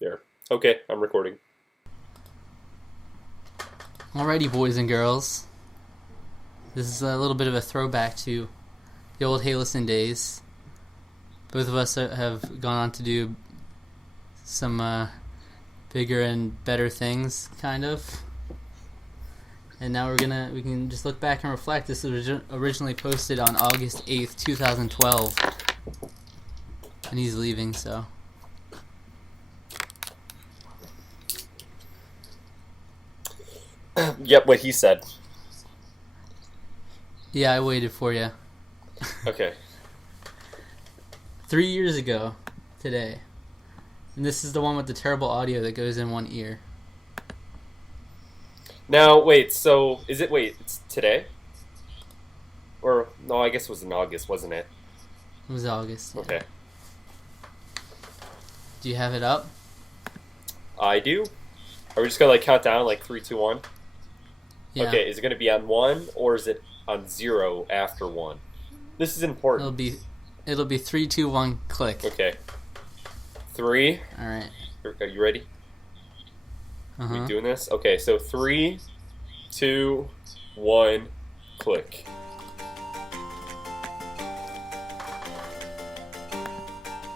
There. Okay, I'm recording. Alrighty, boys and girls. This is a little bit of a throwback to the old Hey Listen days. Both of us have gone on to do some bigger and better things, kind of. And now we can just look back and reflect. This was originally posted on August 8th, 2012. And he's leaving, so... Yep, what he said. Yeah, I waited for you. Okay. 3 years ago, today. And this is the one with the terrible audio that goes in one ear. Now, wait, so, it's today? Or, no, I guess it was in August, wasn't it? It was August. Yeah. Okay. Do you have it up? I do. Are we just gonna, count down, 3, 2, 1? Yeah. Okay, is it gonna be on 1, or is it on 0 after 1? This is important. It'll be 3, 2, 1, click. Okay. 3. Alright. Are you ready? We doing this? Okay, so 3, 2, 1, click.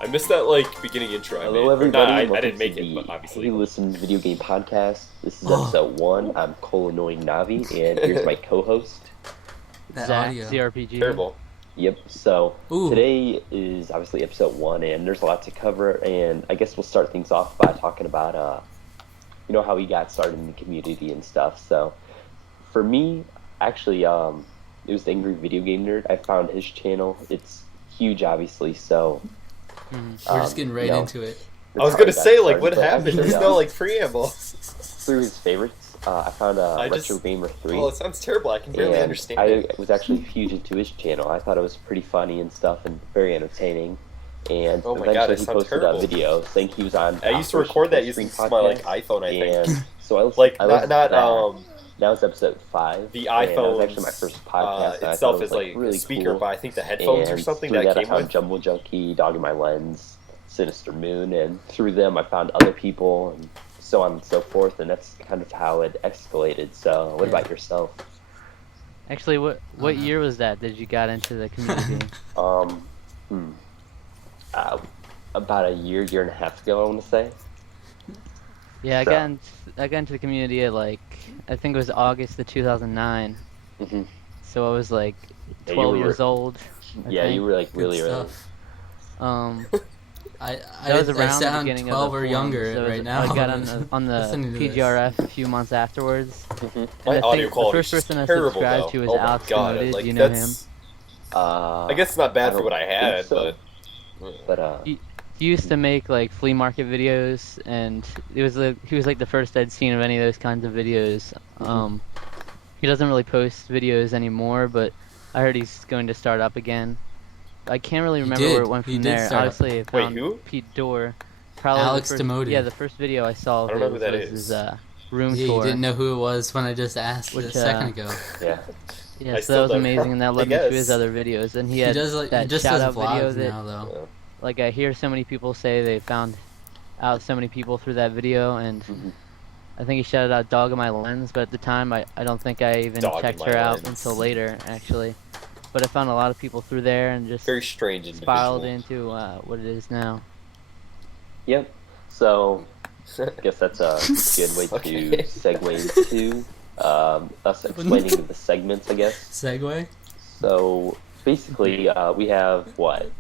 I missed that beginning intro. Hello, everybody. I didn't make it, but obviously. Hey, listen, video game podcast. This is episode 1. I'm Colanoid Navi, and here's my co-host. That Zach, audio. CRPG. Terrible. Yep. So Ooh. today is obviously episode 1, and there's a lot to cover. And I guess we'll start things off by talking about, how we got started in the community and stuff. So for me, actually, it was the Angry Video Game Nerd. I found his channel. It's huge, obviously. So. We're just getting right into it. I was gonna say, started, what happened? actually, There's no, preamble. through his favorites, I found Retro Gamer 3. Oh, it sounds terrible. I can barely and understand I it. was actually huge into his channel. I thought it was pretty funny and stuff and very entertaining. And Oh my eventually God, it he sounds posted terrible. a video saying he was on. I used to record that using my, iPhone, I think. And so I listened, That was episode 5. The and that iPhone was actually my first podcast. And I itself thought it is was, really a speaker, cool. but I think the headphones or And something through that I came found with. Jumble Junkie, Dog in My Lens, Sinister Moon, and through them I found other people and so on and so forth, and that's kind of how it escalated. So what about yourself? Actually, what year was that you got into the community? About a year and a half ago, I want to say. Yeah, I So- got into the community at I think it was August of 2009. Mm-hmm. So I was Yeah, 12 years old. I Yeah, think. you were really Good early. stuff. I I was around the sound beginning 12 of the or younger forums, so right now. I got on the Listening to this. PGRF a few months afterwards. Mm-hmm. My And I audio think quality the is first person I terrible, subscribed though. to was Oh my Alex God, Promoted. You know him. that's... I I guess it's not bad I for what I don't had, think so. but... He used to make flea market videos, and he was the first I'd seen of any of those kinds of videos. He doesn't really post videos anymore, but I heard he's going to start up again. I can't really remember where it went He from did there. start up. Obviously, I found who? Pete Dorr. Probably Alex the first, Demoted. Yeah, the first video I saw I don't know of who his that was is. his room Yeah, tour. you didn't know who it was when I just asked a Which, second ago. Yeah. Yeah, I so still that was don't- amazing, and that I led me to his guess. other videos. And he He had does that he just shout does out video vlogs that now though. I hear so many people say they found out so many people through that video, and Mhm. I think he shouted out Dog in My Lens, but at the time I don't think I even Dog in checked My her out Lens. until later, actually. But I found a lot of people through there and just Very strange spiraled individual. into what it is now. Yep. So I guess that's a good way Okay. to segue into us explaining the segments, I guess. Segway? So basically, we have what?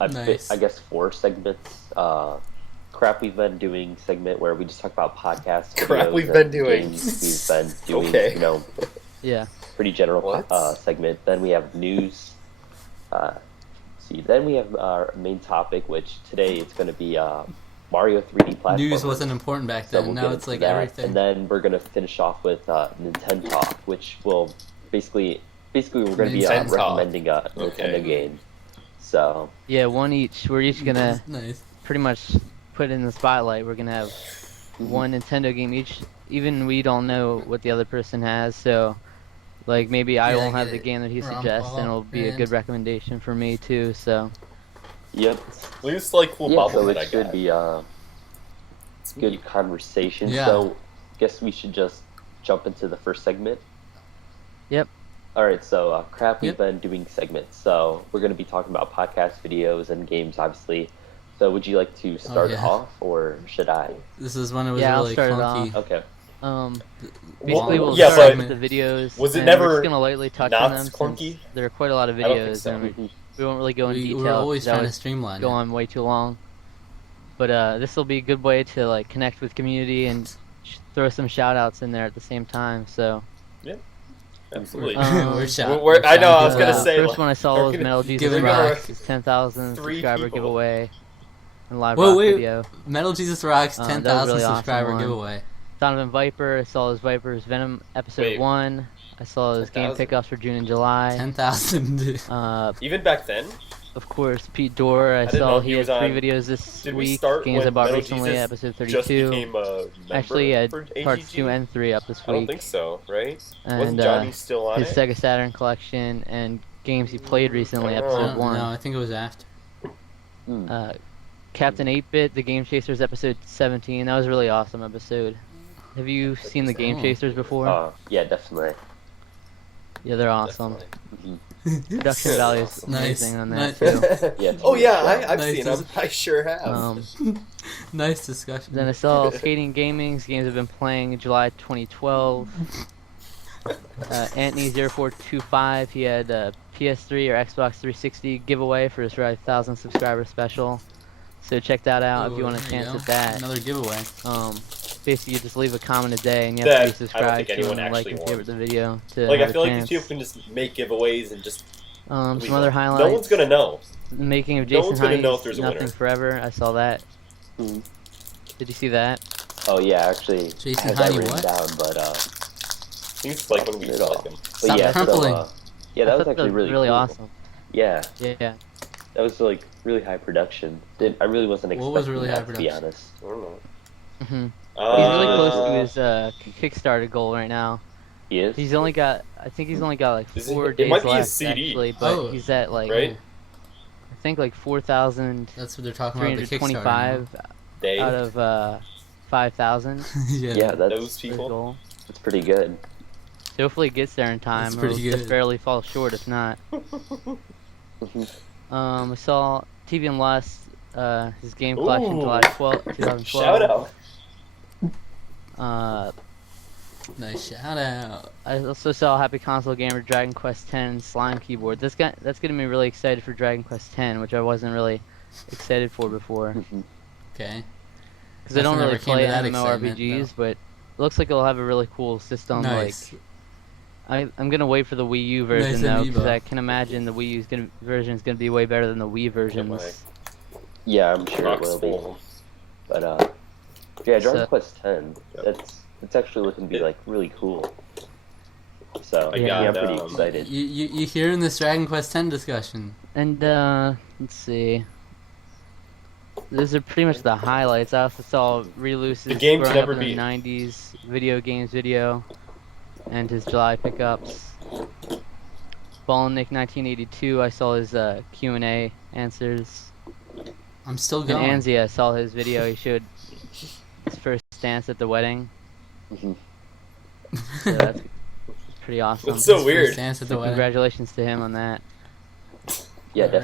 Nice. I guess 4 segments. Crap we've been doing segment where we just talk about podcasts. Crap videos, we've and been doing. games we've been doing. Okay. Yeah. Pretty general What? segment. Then we have news. Then we have our main topic, which today it's going to be Mario 3D platform. News wasn't important back So then. we'll Now get it's into like that. everything. And then we're gonna finish off with Nintendo Talk, which will basically we're gonna be Nintendo Talk. recommending a Okay. Nintendo game. So Yeah, one each. We're each gonna Nice. pretty much put in the spotlight. We're gonna have one Nintendo game each. Even we don't know what the other person has, so maybe I Yeah, won't have get the it. game that he Rom suggests, and pom, it'll be a and- good recommendation for me too. So yep. At least cool Yeah, bubble so that I it should got. be It's good conversation. Yeah. So, guess we should just jump into the first segment. Yep. All right. So, we've Yep. been doing segments. So, we're going to be talking about podcast videos and games, obviously. So, would you like to start yeah. off, or should I? This is when it was Yeah, I'll really start it clunky. Okay. Basically, we'll yeah, start but with the videos. was it and never we're just gonna lightly touch not on them clunky? since there are quite a lot of I don't think videos, so. and we won't really go in detail. We're always 'cause that trying to would streamline go it. on way too long. But this will be a good way to like connect with community and throw some shout outs in there at the same time. So Absolutely. We're I know, I was gonna shouting say, first like, one I saw we're was gonna Metal give Jesus it Rocks, back. his 10,000 Three subscriber people. giveaway and live Whoa, rock wait. video. Metal Jesus Rocks That was 10,000 really awesome subscriber one. giveaway. Donovan Viper, I saw his Viper's Venom episode Wait. 1. I saw his game 10,000? pickups for June and July. 10,000. Even back then, Of course, Pete Dorr, I didn't saw know he he had was 3 on- videos this did we week. start Games I when bought Metal recently, Jesus episode just 32. became a member Actually, yeah, for parts AGG? 2 and 3 up this I don't week. think so, right? And Wasn't Johnny still on his it? Sega Saturn collection and games he played recently, I don't episode know. 1. No, I think it was after. Captain 8-Bit, The Game Chasers, episode 17. That was a really awesome episode. Have you seen The Game Oh. Chasers before? Yeah, definitely. Yeah, they're awesome. Mhm. Production value is Nice. amazing on that, Nice. too. Yeah. Oh yeah, I've Nice. seen them. I sure have. Nice discussion. Then I saw Skating Gaming's games I've been playing in July 2012. Anthony0425, he had a PS3 or Xbox 360 giveaway for his 1,000 subscriber special. So check that out if you want a There you chance go. at that. Another giveaway. Basically, you just leave a comment a day and you have to be That I don't subscribed think to anyone and like actually and won. favorite the video to Like, have I feel a like chance. YouTube can just make giveaways and just Some leave other them. highlights. No one's gonna know. The making of no Jason one's gonna know Heights, if there's a Nothing winner. Forever. I saw that. Mhm. Did you see that? Oh yeah, actually, Jason I had that Heine, written what? down, but I think it's like when we It like all. them. but Stop yeah, purpling. yeah, I that was thought actually really cool. awesome. Yeah, Yeah. that was like really high production. I really wasn't expecting What was really high that, to be production? honest. I don't know. hmm He's really close to his Kickstarter goal right now. He is. He's only got, I think he's only got like Is 4 it days might be a left CD. actually, but Oh. he's at like, Right? I think like 4,325 That's what they're talking about. The Kickstarter. They out of 5,000. Yeah. Yeah, that's those people. Goal. that's pretty good. So hopefully it gets there in time. That's Or pretty it'll just good. barely fall short if not. Mhm. I saw TV and Lust, his game collection Ooh. July 12th, 2012. Shout out. Nice shout out. I also saw Happy Console Gamer Dragon Quest X Slime Keyboard. That's getting me really excited for Dragon Quest X, which I wasn't really excited for before. Mhm. Okay. Because I don't Nothing really ever came play to that MMORPGs, but it looks like it'll have a really cool system. Nice. Like, I'm gonna wait for the Wii U version Nice though, because amiibo. I can imagine the Wii U's version is gonna be way better than the Wii versions. Yeah, I'm sure it Rocks will be. full. But yeah, Dragon So- Quest X. Yep. It's actually looking to be like really cool. So I yeah, I'm got, pretty excited. You hearing this Dragon Quest X discussion? And let's see. Those are pretty much the highlights. I also saw Reluce's The game to growing up never in the beat. 90s video games video, and his July pickups. Ballin' Nick 1982. I saw his Q&A answers. I'm still And going. Anzi, I saw his video. He showed his first dance at the wedding. Mhm. So that's pretty awesome. That's so His weird. first dance at the wedding. Congratulations to him on that. Yeah, Alright.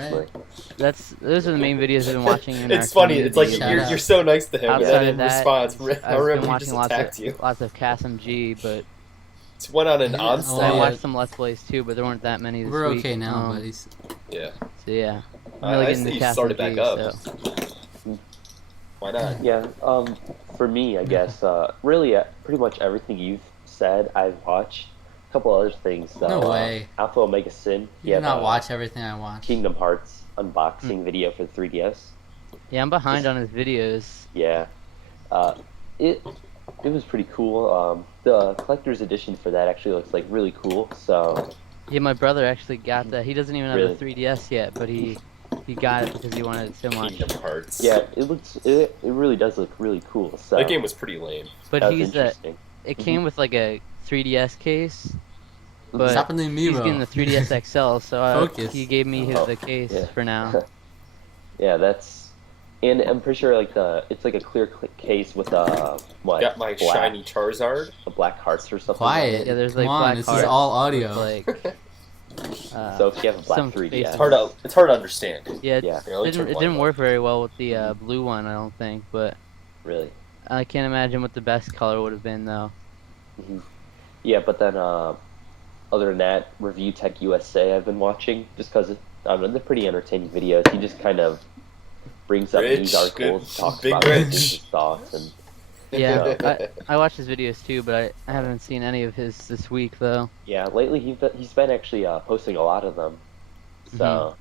definitely. Those are the main videos I've been watching. In It's our funny. It's like community. Shout out. you're so nice to him, and Outside then of in that, response, I I've been remember he watching just lots attacked you. of CasmG, but Just went on an Yeah, onslaught. I yeah. watched some Let's Plays too, but there weren't that many this We're week. okay now, buddies. Yeah. So yeah, I'm I really say getting you the start it CasmG, back up. so Why not? Yeah. For me, I guess really pretty much everything you've said I've watched. A couple other things though. No way. Alpha Omega Sin. You did not watch everything I watched. Kingdom Hearts unboxing video for the 3DS. yeah, I'm behind on his videos. Yeah. It was pretty cool. The collector's edition for that actually looks like really cool. So Yeah, my brother actually got that. He doesn't even have Really? a 3DS yet, but he got it because he wanted it so much. Kingdom Hearts. yeah, it really does look really cool. So That game was pretty lame. But that was he's interesting. it came with like a 3DS case, but Stop in the he's getting the amiibo. 3DS XL, so Focus. he gave me Oh, the case yeah. for now. Yeah, that's And I'm pretty sure like it's like a clear case with what Got my black, shiny Charizard. black hearts or something. Quiet. Yeah, there's Come like on, black this hearts is all with, audio. like So if you have a black some 3DS, faces. It's hard to understand. Yeah, Yeah. You know, it turn didn't volume work up. very well with the blue one, I don't think, but really. I can't imagine what the best color would have been though. Hmm. Yeah, but then other than that, Review Tech USA I've been watching just because they're pretty entertaining videos. He just kind of brings up Rich, news articles, good- talks big about Rich. his thoughts, and Yeah, I watch his videos too, but I haven't seen any of his this week though. yeah, lately he's been actually posting a lot of them, so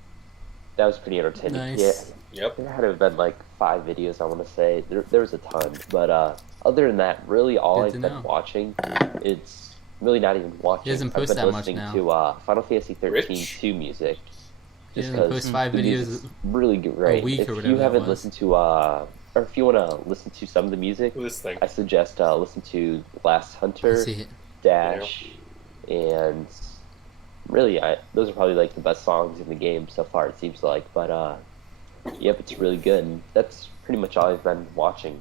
that was pretty entertaining. Nice. Yeah, Yep. there had to have been like 5 videos I want to say. There was a ton, but other than that, really all Good I've to been know. watching, it's really not even watching. He doesn't I've post been that much listening now. to Final Fantasy 13 Rich? 2 music. He Just doesn't 'cause post 5 the videos music's really great. week If or whatever you that haven't was. listened to or if you want to listen to some of the music, This thing. I suggest listen to Last Hunter, Let's see it. Dash, and really, those are probably like the best songs in the game so far. It seems like, but yep, it's really good. And that's pretty much all I've been watching.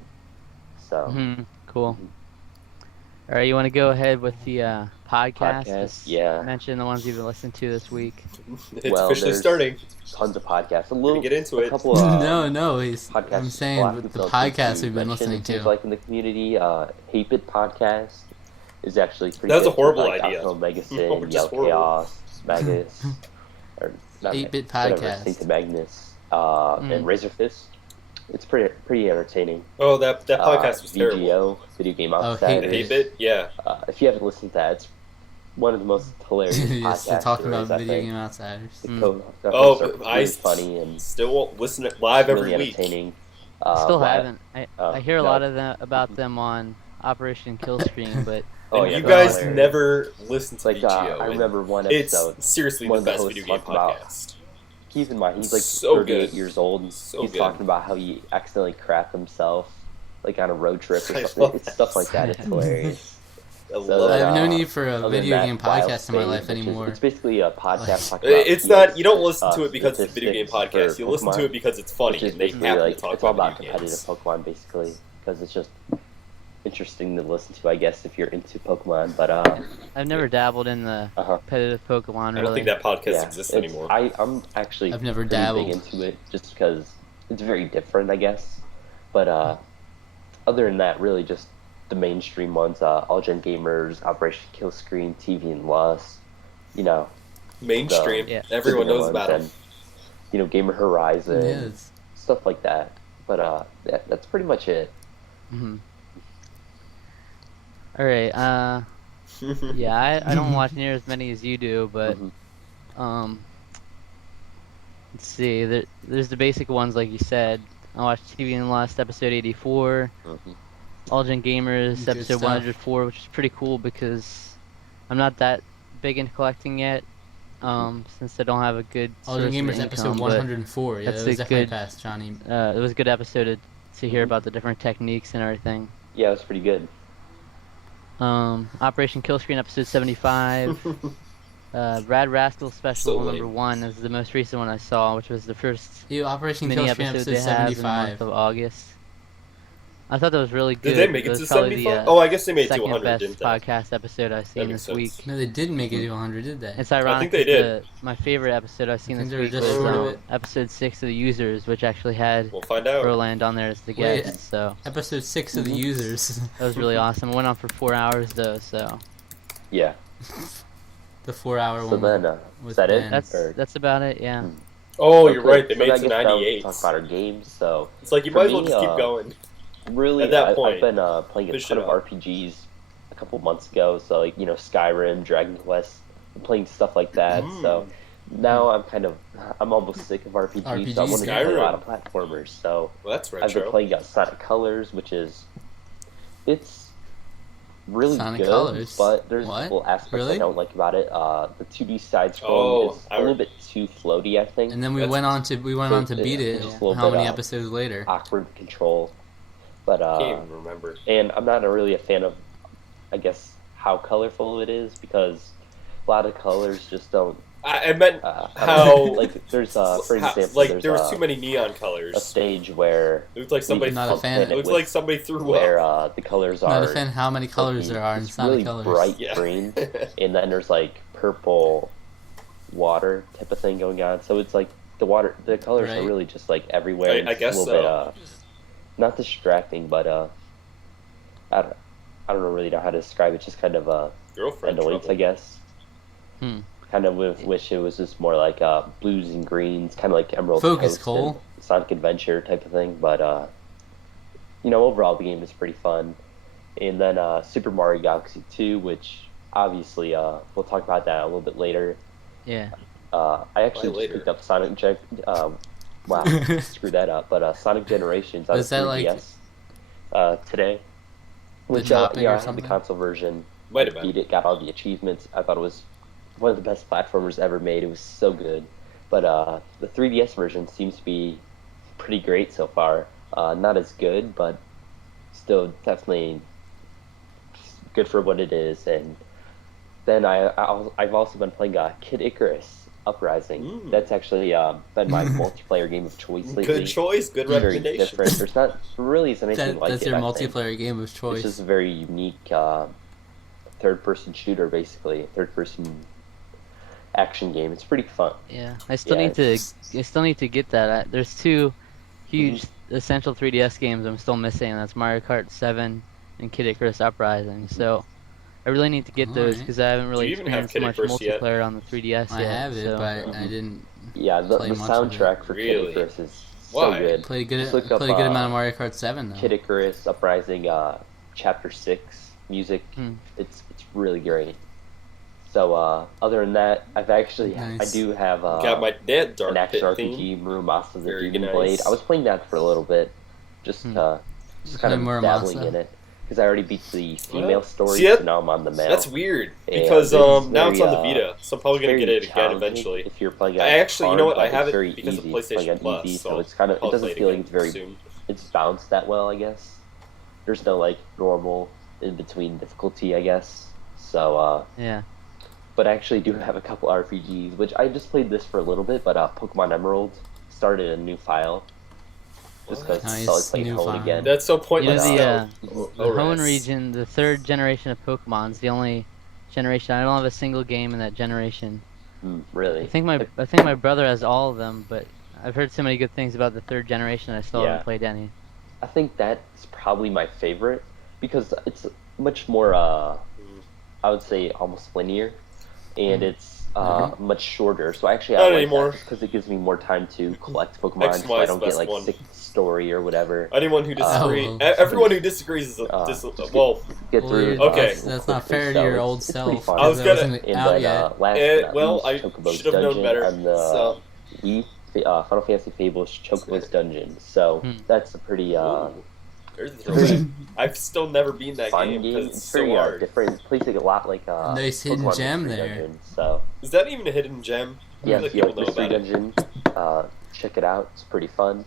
So Cool. All right, you want to go ahead with the podcast? Podcast, Just yeah. Mention the ones you've been listening to this week. It's Well, officially there's starting. tons of podcasts. Get into it. A couple of no, he's. podcasts. I'm a lot saying of with people the don't seem podcasts to we've been mention. listening It seems to. like in the community, Hate It podcast is actually pretty. That was a good. horrible Like idea. Alpha Megasin, Oh, Yell just horrible. Chaos, Magus, or not 8-Bit whatever, podcast. Saint Magnus, and Razor Fist. It's pretty entertaining. Oh, that podcast was terrible. VGO, Video Game Oh, Outsiders. Hate it? Yeah. If you haven't listened to that, it's one of the most hilarious Yes, podcasts. talking there is, about I video think. game outsiders. The Mm. the Oh, hosts are I really funny and still won't listen to it live really every week. entertaining. Still live- haven't. I hear a no. lot of them about them on Operation Killstream, but Oh, And yeah, you they're guys hilarious. never listen to Like VGO. I and remember one it's episode. seriously one the of the best hosts video game talked about- podcast. Keep in mind, he's like So 38 good. years old. And So he's good. talking about how he accidentally crapped himself, like on a road trip or I something. love It's that. stuff like that. It's hilarious. I So, love I it. have no uh, need for a Other than video that, game Wild podcast in my State, life which is- anymore. It's basically a podcast. Like- talking about It's not. You don't PS, listen to it because it's a video game statistics podcast. You for listen to Pokemon, it because it's funny which is and they basically happen like to talk it's all about about video competitive games. Pokemon, basically, because it's just interesting to listen to, I guess, if you're into Pokemon. But I've never dabbled in the competitive Pokemon. I don't really. think that podcast yeah, exists it's- anymore. I'm actually I've never pretty dabbled. big into it just because it's very different, I guess. But other than that, really just the mainstream ones, All Gen Gamers, Operation Killscreen, TV and Lust, you know, Mainstream. Yeah. Everyone the knows ones, about them. and, you know, Gamer Horizon, Yes. stuff like that. But that's pretty much it. Mhm. All right. Yeah, I don't watch near as many as you do, but Mhm. let's see. There's the basic ones, like you said. I watched TV and Lust episode 84, Mhm. All Gen Gamers Good episode stuff. 104, which is pretty cool because I'm not that big into collecting yet. Since I don't have a good All source Gen of Gamers episode income, but, 104. Yeah, that's that was a definitely good- past Johnny. it was a good episode to hear about the different techniques and everything. Yeah, it was pretty good. Operation Killscreen episode 75. Rad Rascal special So number lame. 1 is the most recent one I saw, which was the first Ew, Operation mini Killstream episode episode they have in the month 75. of August. I thought that was really good. Did they make it was to probably 75? the Oh, I guess they made it to second 100, best didn't they? podcast episode I've seen makes this week. sense. No, they didn't make it to 100, did they? It's ironic. they 'cause did. My favorite episode I've seen I think this they were week just was short of it. episode 6 of the Users, which actually had We'll find out. Roland on there as the Wait. guest. So Episode 6 of the users. that was really awesome. It went on for 4 hours though, so Yeah. The 4-hour So one. then, with is that it? Ben. that's about it. Yeah. Oh, you're Okay, right. They so made I it to guess now we can 98. talk about our games. So It's like you For might as well me, just keep going. really, At that I've point, been playing a finish ton it of up. RPGs a couple months ago. So like Skyrim, Dragon Quest, I'm playing stuff like that. So now I'm almost sick of RPGs. So I RPGs. want to play a Skyrim. lot of platformers. So Well, that's I've been retro. playing Sonic Colors, which it's really Sonic good, Colors? but there's What? little aspects Really? I don't like about it. The 2D side Oh, scrolling is a little bit too floaty, I think. And then we That's- went on to beat it. just a little How bit, many episodes later? awkward control. But I can't even remember. and I'm not really a fan of, I guess, how colorful it is because a lot of colors just don't. I meant I don't know, how like there's for example, like there's there was too many neon a colors. stage where It looked like somebody. Not a fan. It looked like somebody threw where up. the colors Not a are fan how many colors like there are in this Sonic really Colors. bright Yeah. green, and then there's like purple water type of thing going on. So it's like the colors Right. are really just like everywhere. I It's guess a little bit not distracting, but I don't really know how to describe it. Just kind of Girlfriend annoyance, trouble. I guess. Hmm. Kind of wish it was just more like blues and greens, kind of like Emerald Focus, Coast Cole. and Sonic Adventure type of thing. But overall the game is pretty fun. And then Super Mario Galaxy 2, which obviously we'll talk about that a little bit later. Yeah. I actually just later? picked up wow, screw that up. But Sonic Generations on Was that, like, 3DS today. Which topic I or had the something? console version. Might have been. Beat it, got all the achievements. I thought it was one of the best platformers ever made. It was so good. But the 3DS version seems to be pretty great so far. Not as good, but still definitely good for what it is. And then I've also been playing Kid Icarus Uprising. That's actually been my multiplayer game of choice lately. Good choice. Good Very recommendation. different. There's not really anything like That's it. your I think. multiplayer game of choice. It's just a very unique third-person shooter, basically. Third-person action game. It's pretty fun. Yeah. I still Yeah, need to get that. There's two huge essential 3DS games I'm still missing. And that's Mario Kart 7 and Kid Icarus Uprising. So I really need to get those Alright. because I haven't really Do you even have experienced Kid much Icarus yet? multiplayer on the 3DS I yet. have it, so. but I didn't Yeah, the play much of it. soundtrack for Really? Kid Icarus is Why? so good. played Just a look up, good amount of Mario Kart 7 though. Kid Icarus Uprising Chapter 6 music. Hmm. It's really great. So other than that, I've actually Nice. I do have Got my dead dark an action pit RPG, theme. Murumasa the Very Demon nice. Blade. I was playing that for a little bit, just kind of Play Muramasa? dabbling in it because I already beat the female story, See, that- so now I'm on the male. That's weird And because it's now it's on the very, Vita, so I'm probably gonna very get it again challenging eventually. If you're playing I actually, you know what? I hard, but have it's it very because of easy. It's playing PlayStation on Plus, easy, so so it's kind of I'll it doesn't play it feel like again it's very soon. it's balanced that well, I guess. There's no like normal in between difficulty, I guess. So Yeah. but I actually do have a couple RPGs, which I just played this for a little bit, but Pokemon Emerald started a new file. Just because Nice, I felt like playing new Hone file. again. That's so You know pointless. the though. the Hoenn region, the third generation of Pokemon's the only generation. I don't have a single game in that generation. Really? I think my brother has all of them, but I've heard so many good things about the third generation. I still Yeah. haven't played any. I think that's probably my favorite because it's much more, I would say, almost linear, and it's much shorter. So actually, I Not like anymore. because it gives me more time to collect Pokemon, X and so Y I is don't the get best like one. sick story or whatever. Anyone who disagrees, Oh. everyone who disagrees is well. Get Well, through. Okay. That's not fair to So your it's- old it's self. pretty fun. I was because that gonna- wasn't And out then yet. last but not Well, least, I Chocobo's should have known Dungeon better. on the So Wii, Final Fantasy Fables Chocobo's Dungeon. So that's a pretty there's the throwback. I've still never beaten that fun game game. because It's it's so very hard. different. It plays like a lot like Nice hidden Pokemon gem Mystery there. Dungeon. So Is that even a hidden gem? I yeah, feel like if you like people know Mystery about it. Dungeon, check it out. It's pretty fun.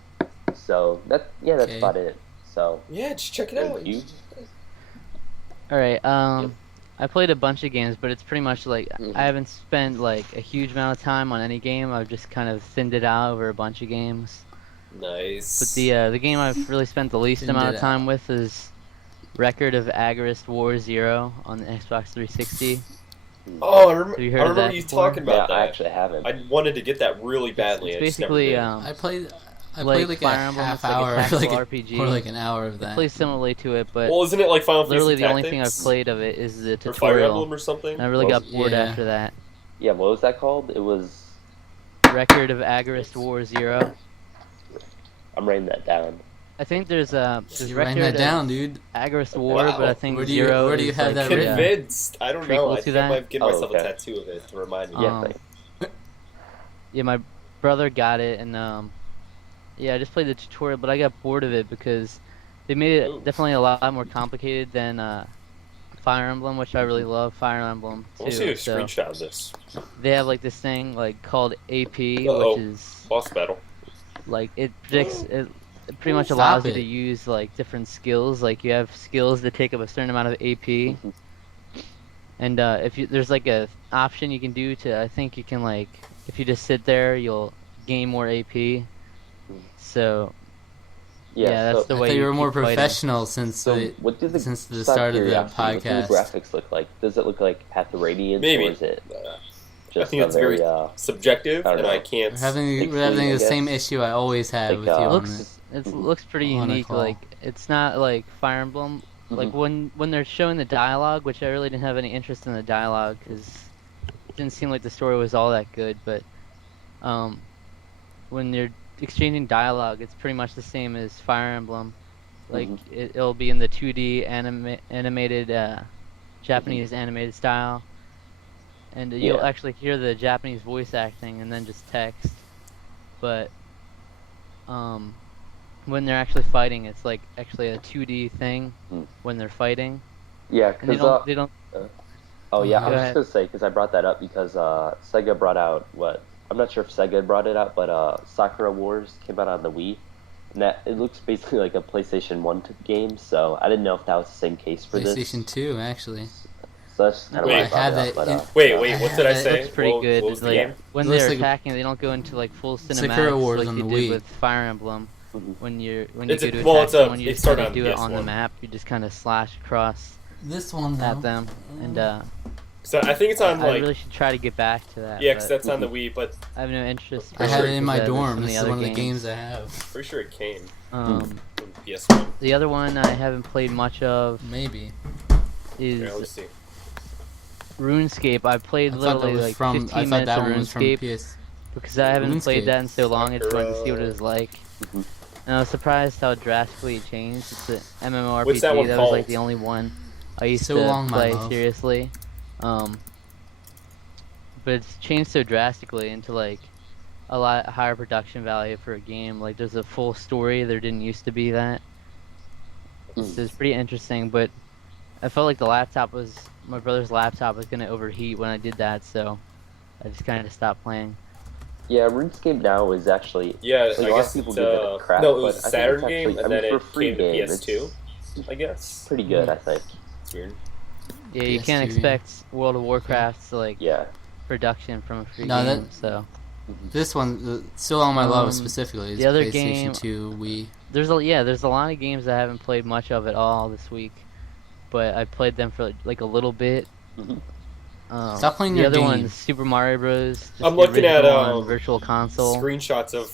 So that's Okay. about it. So Yeah, just check it out. thank you. All right. I played a bunch of games, but it's pretty much like I haven't spent like a huge amount of time on any game. I've just kind of thinned it out over a bunch of games. Nice. But the game I've really spent the least Thinned amount it of time with is Record of Agarest War Zero on the Xbox 360. Oh, I, Have you heard I of remember that you before? talking Yeah, about that. I actually haven't. I wanted to get that really badly. It's I just never basically did. I played like like a Fire Emblem, half it's like a hour, tactical like RPG. or like an hour of It that. plays similarly to it, but Well, isn't it like Final literally Fantasy the only thing I've Tactics? played of it is the Or Fire tutorial. Emblem or something? And I really Well, got bored yeah. after that. Yeah, what was that called? It was. Record of Agarest War Zero. I'm writing that down. I think there's You're Record writing that of down, dude. Agarest War, Wow. but I think Where do you- Zero where do you is have like that the, written? Convinced. I don't know. prequel I to think I that? might give Oh, myself okay. a tattoo of it to remind me. Yeah, Um, thanks. Yeah, my brother got it, and yeah, I just played the tutorial, but I got bored of it because they made it Ooh. definitely a lot more complicated than Fire Emblem, which I really love Fire Emblem too. We'll see a So screenshot of this. they have like this thing like called AP, Uh-oh. which is Boss battle. like it predicts it pretty much Stop allows you it. to use like different skills. Like you have skills that take up a certain amount of AP, And there's like a option you can do to, I think you can like, if you just sit there, you'll gain more AP. So yeah, that's So the I way thought you you were more keep fighting. professional since what do since the just out of start of the curiosity, what do the podcast. graphics look like? Does it look like Path of Radiance, Maybe. or is it I just think a it's very I subjective, don't and know. I can't. We're having Like we're having clean, I the same guess? issue I always have Like, with you uh, on it. Looks pretty On a unique. call. Like it's not like Fire Emblem. Like when they're showing the dialogue, which I really didn't have any interest in the dialogue because it didn't seem like the story was all that good. But when you're exchanging dialogue, it's pretty much the same as Fire Emblem. Like it'll be in the 2D animated Japanese animated style, and you'll actually hear the Japanese voice acting and then just text. But when they're actually fighting, it's like actually a 2D thing when they're fighting. Yeah, And they because don't. oh yeah, I Go was ahead. just gonna say because I brought that up because Sega brought out what I'm not sure if Sega brought it out, but Sakura Wars came out on the Wii, and that it looks basically like a PlayStation 1 game. So I didn't know if that was the same case for PlayStation this. 2, actually. So that's kind of Wait, why I I brought have it up. it But in- Wait, what did I It say? Looks pretty good. What was the Like, game? when It looks they're like attacking, they don't go into like full Sakura cinematics Wars like on you the did Wii. with Fire Emblem. When you go to attack well, someone, you it just kind started of on do it on the PS1. map. You just kind of slash across This one at though. them, and So I think it's on I like really should try to get back to that. yeah, because but that's on the Wii, but I have no interest. I have it in my because, dorm. some of This the is other one of the games I have. pretty sure it came Um, from PS1. the other one I haven't played much of Maybe. Yeah, let's is see. RuneScape. I played I thought that literally was like from. 15 I thought minutes that of one was from RuneScape PS. because I haven't played RuneScape. that in so long. I just wanted to see what it was Sakura. like. And I was surprised how drastically it changed. It's an MMORPG. What's that one was called? like the only one I used So to long, my play love. seriously. But it's changed so drastically into like a lot higher production value for a game. Like there's a full story. There didn't used to be that. So it's pretty interesting. But I felt like my brother's laptop was gonna overheat when I did that. So I just kind of stopped playing. yeah, RuneScape now is actually Yeah, like, I a lot guess of people it's, give it a crap. no, it but was I a think Saturn it's game, actually, and I mean, then for a it free came to game, PS2. it's I guess pretty good. I think. it's weird. Yeah, you can't PS2, expect World of Warcraft's like Yeah. production from a free No, game. that- So This one, So Long My Love Um, specifically, is the other PlayStation game- 2, Wii. there's a lot of games I haven't played much of at all this week, but I played them for like a little bit. Stop playing the your other game. one, Super Mario Bros. Just I'm the looking at original on Virtual Console. Screenshots of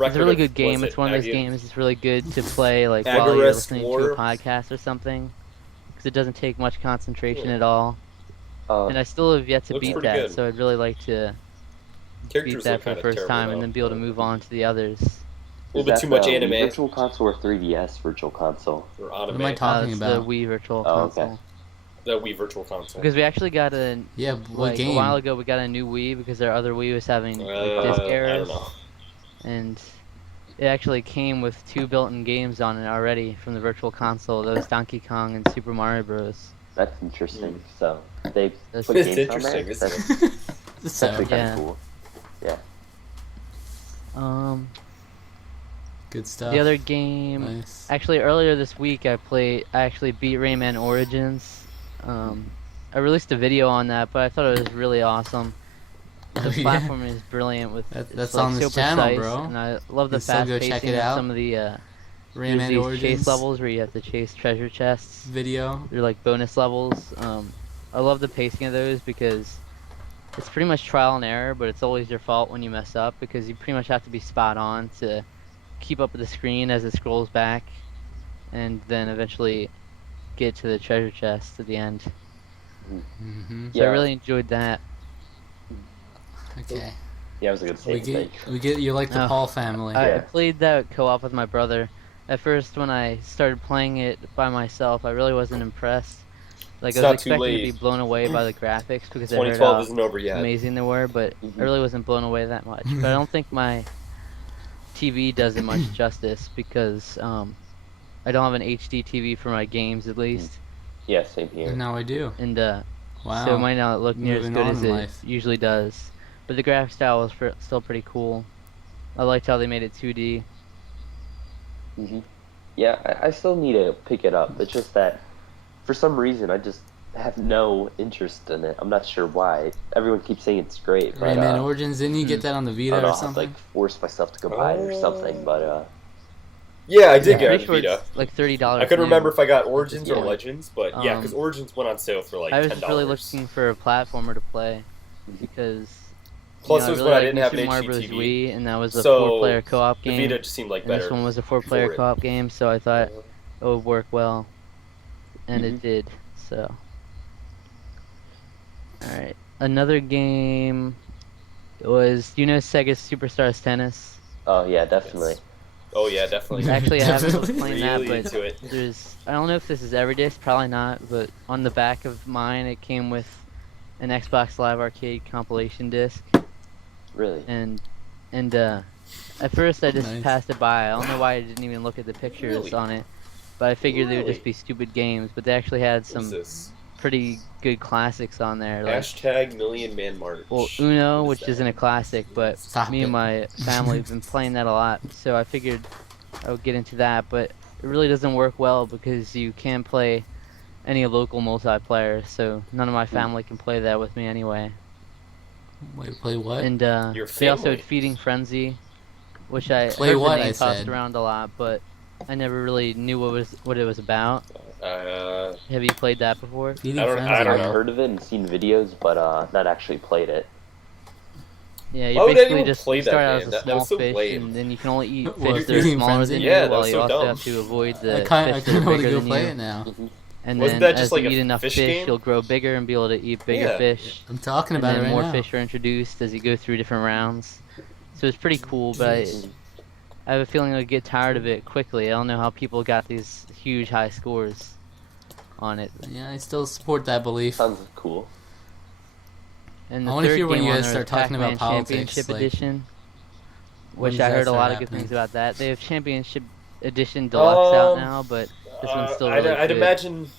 It's a really good game. It's one of those games that's really good to play like while you're Agarest listening to War? a podcast or something, because it doesn't take much concentration at all. And I still have yet to Looks beat pretty that, good. so I'd really like to beat Characters that look for the kinda first terrible, time and though. then be able to move on to the others. A little bit too much Wii anime Virtual Console or 3DS Virtual Console? or What am I anime. talking It's about? the Wii Virtual Oh, okay. Console. The Wii Virtual Console. Because we actually got a Yeah, what like game? a while ago we got a new Wii because our other Wii was having like, disc I errors, don't know. and it actually came with 2 built-in games on it already from the Virtual Console. Those Donkey Kong and Super Mario Bros. That's interesting. So they That's- put It's games on there. interesting, isn't That's it? So, actually kind Yeah. of cool. Yeah. good stuff. The other game, Nice. actually earlier this week I actually beat Rayman Origins. I released a video on that, but I thought it was really awesome. The Oh, yeah. platform is brilliant with That's it's on like this so channel, precise, bro. and I love the You still fast go check pacing it of out? some of the there's Rayman these Origins chase levels where you have to chase treasure chests. video. They're like bonus levels. I love the pacing of those because it's pretty much trial and error, but it's always your fault when you mess up because you pretty much have to be spot on to keep up with the screen as it scrolls back, and then eventually get to the treasure chest at the end. Mm-hmm. So I really enjoyed that. Okay. Yeah, it was a good We save. get you like the Oh, Paul family. I Yeah. played that co-op with my brother. At first, when I started playing it by myself, I really wasn't impressed. Like It's I not was too expecting to late. be blown away by the graphics because I heard 2012 how isn't over yet. amazing they were, but I really wasn't blown away that much. But I don't think my TV does it much justice because I don't have an HD TV for my games at least, Yeah, same here. And now I do. and Wow. so it might not look near as Moving good on as in it life. usually does. But the graphic style was still pretty cool. I liked how they made it 2D. Yeah, I still need to pick it up. It's just that for some reason I just have no interest in it. I'm not sure why. Everyone keeps saying it's great, but Rayman Origins, didn't you get that on the I Vita don't know. or I have to something? like force myself to go buy it or something. But Yeah, I did I'm get it pretty on sure Vita. it's like $30. I couldn't remember if I got at this Origins or point. Legends, but yeah, because Origins went on sale for like I was $10. just really looking for a platformer to play because Plus, I it was really when I like didn't New have Super an Mario Bros. HDTV. Wii, and that was a So, 4-player co-op The game. Vita just seemed like And better. this one was a 4-player for it. co-op game, so I thought it would work well, and Mhm. it did. So, all right, another game was Sega Superstars Tennis. oh yeah, definitely. Oh yeah, definitely. Actually, I haven't been Definitely. playing that, Really but into it. I don't know if this is every disc, probably not, but on the back of mine it came with an Xbox Live Arcade compilation disc, Really. and at first I just Nice. passed it by. I don't know why I didn't even look at the pictures Really? on it, but I figured they would Really? just be stupid games, but they actually had What's some this? pretty good classics on there, like Hashtag Million Man March. well, Uno, What which that? isn't a classic, but Stop me it. and my family have been playing that a lot, so I figured I would get into that, but it really doesn't work well because you can't play any local multiplayer, so none of my family can play that with me anyway. Wait, play what? And Your they also family? had Feeding Frenzy, which I Play heard the what, name I tossed said. around a lot, but I never really knew what it was about. Have you played that before? Feeding I don't Frenzy, know. I've no. heard of it and seen videos, but not actually played it. Yeah, you Why would basically anyone just play that start out game? as a That small was so fish, lame. and then you can only eat What, fish that are Feeding smaller Frenzy? than Yeah, you, that while was you so also dumb. have to avoid I the kind fish of that are want to bigger go than play you. it now. And Wasn't then that just as like you a eat enough fish fish, game? you'll grow bigger and be able to eat bigger Yeah. fish. I'm talking And about then it right more now. fish are introduced as you go through different rounds. So it's pretty cool, but I have a feeling I'll get tired of it quickly. I don't know how people got these huge high scores on it. Yeah, I still support that belief. Sounds cool. And I the wanna third hear when game you on guys there start is talking about Pac-Man politics, Championship like, Edition, when which does I that heard a start lot of good happening? things about that. They have Championship Edition Deluxe out Um, now, but this one's still really I'd good. imagine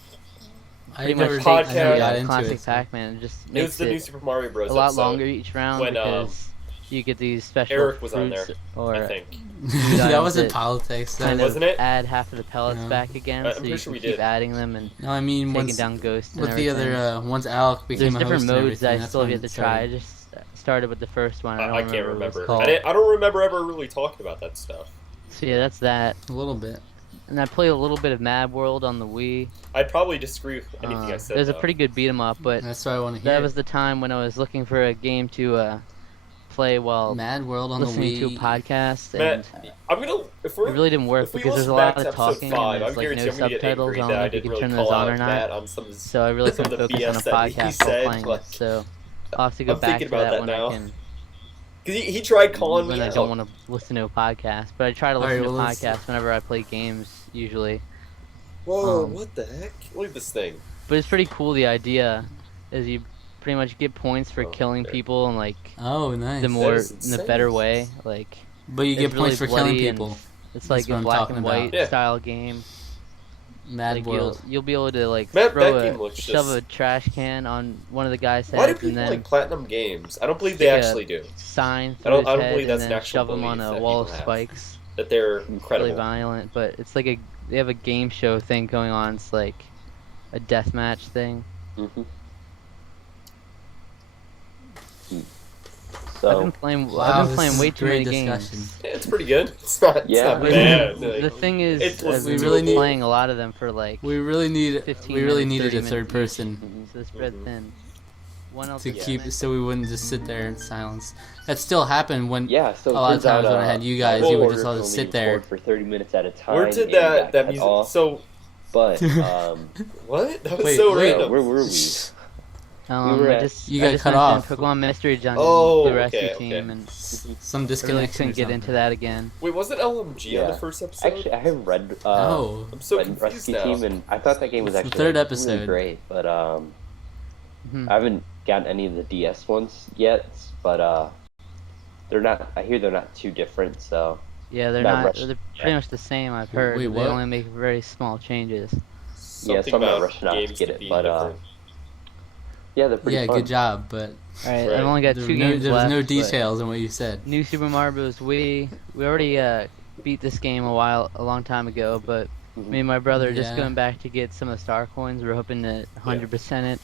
I Pretty never, much podcast- I never got takes into classic it. So. Pac-Man and just it was makes the new it Super Mario Bros. a lot episode longer each round when because you get these special Eric was on fruits there, or I think. that items wasn't that politics. That kind was, Wasn't of it? add half of the pellets No. back again, I'm so pretty you sure can we keep did. adding them and no, I mean, taking once, down ghosts and with the everything. other, once Alec became There's a host different and modes that everything, I that's still have when yet to it try. I started. just started with the first one. I don't I can't remember what it was remember. called. I don't remember ever really talking about that stuff. So yeah, that's that. A little bit. And I played a little bit of Mad World on the Wii. I'd probably disagree with anything I said. There's a though. pretty good beat 'em up, but That's what I want to hear. that was the time when I was looking for a game to play while Mad World on the listening to a Wii. podcast, Matt, and I'm gonna if we're it really didn't work if we because there's a listen lot back to of episode talking 5, and I there's like guarantee no I'm gonna get subtitles. angry I that don't know I if you didn't can really turn those call on out or Matt not. on some So I really some couldn't of the focus on BS a that he podcast while said. playing Like, it. So I'll have to go I'm back thinking to about that that when now. I can. because he tried calling When me I out. don't want to listen to a podcast, but I try to Alright, listen to well, let's- podcasts whenever I play games usually. Whoa, um, what the heck? Look at this thing. But it's pretty cool. The idea is you pretty much get points for Oh, killing okay. people and like Oh, nice. the more is in the insane. better way. Like But you it's get points really for killing bloody and people. it's That's like what a I'm black talking and about. white Yeah. style game. Mad Like World. you'll be able to like That throw game looks shove just- a trash can on one of the guys' Why do heads and people then like platinum games? I don't believe they stick a actually do. sign I through don't- his I don't head believe that's and an then actual shove him on belief a that wall of people have. spikes. That they're It's really incredible. violent, but it's like they have a game show thing going on. It's like a deathmatch thing. Hmm. I've So been playing. Wow, I've been this playing is way too great many discussion. games. Yeah, it's pretty good. It's not, it's Yeah, not but bad. The Like, thing is, it was We I've really been need- playing a lot of them for like We really need. 15 We really minutes, needed 30 a third minutes person so spread thin. One else to is keep, Batman. so we wouldn't just sit there in silence. That still happened when. yeah, so it A lot of turns out, times when I had you guys, you would recorder just all can just only sit there. record for 30 minutes at a time. where did and got that cut music? off. So But what? That was Wait, so wait. random. where were we? I were at- just You I got just cut mentioned off. Pokemon Mystery Dungeon, Oh, Blue okay, Rescue okay. Team, and Some I really disconnection. couldn't or get something. into that again. Wait, was it LMG on Yeah. the first episode? Actually, I haven't read. Oh, I'm so Red confused Rescue now. Team, and I thought that game was It's the actually third really episode. great. But Mhm. I haven't gotten any of the DS ones yet. But they're not. I hear they're not too different. So Yeah, they're Not not. rushed. They're pretty much the same. I've heard. Wait, They what? only make very small changes. Something so I'm not about rushing out to games get it, being but, different. yeah, they're pretty yeah, fun. good job, but All right, Right. I've only got there, two no, games there was left. no but details in what you said. New Super Mario Bros. Wii. We already beat this game a long time ago, but Me and my brother just Yeah. going back to get some of the star coins. We're hoping to 100% it.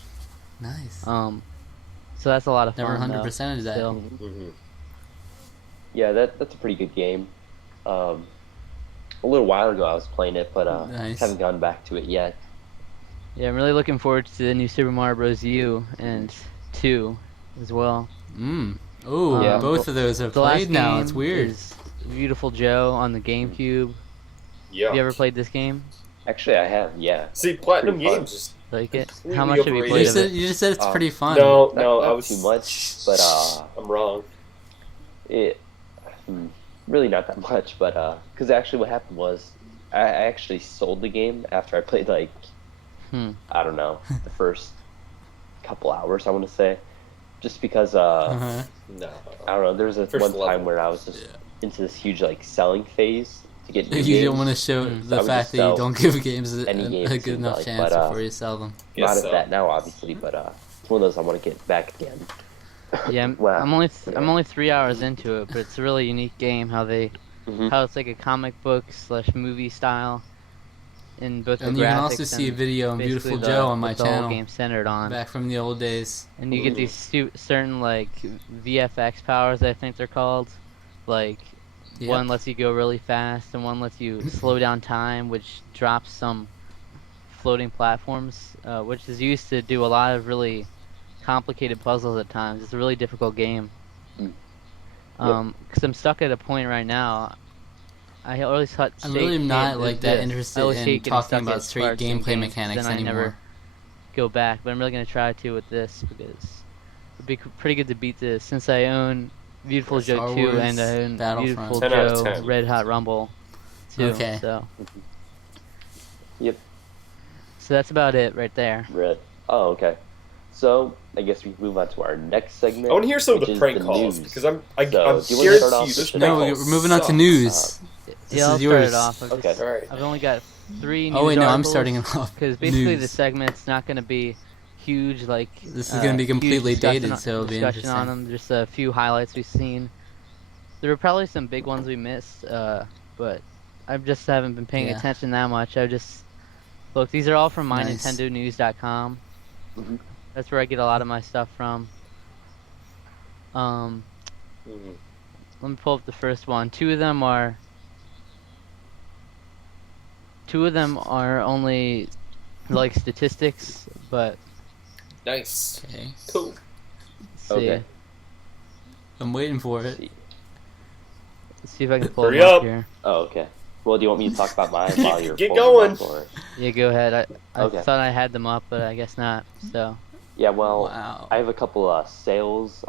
Nice. So that's a lot of fun. Never though, 100%ed that. still. Mm-hmm. Yeah, that's a pretty good game. A little while ago I was playing it, but Nice. haven't gone back to it yet. Yeah, I'm really looking forward to the new Super Mario Bros. U and 2 as well. Oh, Yeah. both of those have The last played now. game It's weird. is Beautiful Joe on the GameCube. Yeah. Have you ever played this game? Actually, I have. Yeah. See, Platinum Pretty fun. Games just Like it? Completely How much have you overrated. played of it? You just said it's pretty fun. no, Not I was too much, but I'm wrong. it really not that much. But because actually, what happened was I actually sold the game after I played like I don't know the first couple hours. I want to say, just because Uh-huh. No. I don't know. There was First one level. time where I was just into this huge like selling phase to get new You games. don't want to show I the would fact just that you sell don't give games a any games good seemed enough like, chance but, before you sell them. Guess Not so. at that now, obviously, but it's one of those I want to get back again. Yeah, Wow. I'm only 3 hours into it, but it's a really unique game. How it's like a comic book / movie style in both the And graphics you can also see a and video on basically Beautiful the- Joe on my what the whole channel. game centered on. Back from the old days. And you get these certain like VFX powers, I think they're called. Like Yep. one lets you go really fast, and one lets you slow down time, which drops some floating platforms, which is used to do a lot of really complicated puzzles at times. It's a really difficult game. Because I'm stuck at a point right now. I always hate I'm really not like that I interested always in hate getting talking stuck about at straight parts in gameplay games, mechanics then I anymore. never go back, but I'm really gonna try to with this because it'd be pretty good to beat this since I own Beautiful Joe Star 2 Wars and I own Battlefront. Beautiful 10 out of Joe 10. Red Hot Rumble too. Okay. So Yep. that's about it right there. Red. Oh, okay. So I guess we can move on to our next segment. I want to hear some of which the is prank the calls news. because I'm So, do you wanna guarantee start off you this with the prank No, call we're moving on to sucks. news. This Yeah, I'll is start yours. it off. Okay. All right. I've only got 3 news Oh wait, no, I'm articles, starting it off. because basically the News. segment's not going to be huge, like This is gonna be huge completely discussion dated, on- so it'll be discussion on interesting. them. Just a few highlights we've seen. There were probably some big ones we missed, but I just haven't been paying Yeah. attention that much. I just look. These are all from Nice. mynintendonews.com. Mhm. That's where I get a lot of my stuff from. Mhm. Let me pull up the first one. Two of them are only like statistics, but Nice. Okay, Cool. let's see. Okay. I'm waiting for it. Let's see if I can pull Hurry them up up. here. Oh, okay. Well, do you want me to talk about mine while you're Get pulling them going. up, or- Yeah, go ahead. I Okay. thought I had them up, but I guess not. So Yeah, well, Wow. I have a couple sales.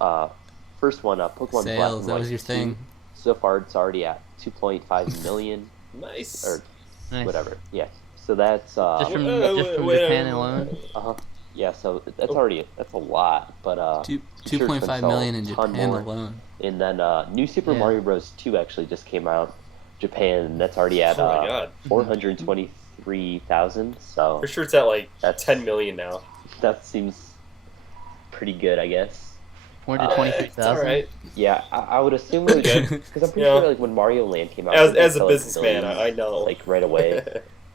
First one, Pokemon Black Sales, and that White was your 2. thing. So far, it's already at 2.5 million, Nice. or nice. whatever. Yeah. So that's Just from wait, Japan alone. yeah. So that's that's a lot, but Two, sure it's gonna 2.5 sell million in a ton Japan more. alone. And then New Super Yeah. Mario Bros. 2 actually just came out, Japan, and that's already at Oh my god. 423,000. So For sure it's at like That's- 10 million now. that seems pretty good, I guess. It's 426,000. alright. Yeah, I would assume Pretty because good. I'm pretty Yeah. sure like when Mario Land came out, As it a sold, like, businessman, millions, I know. like right away.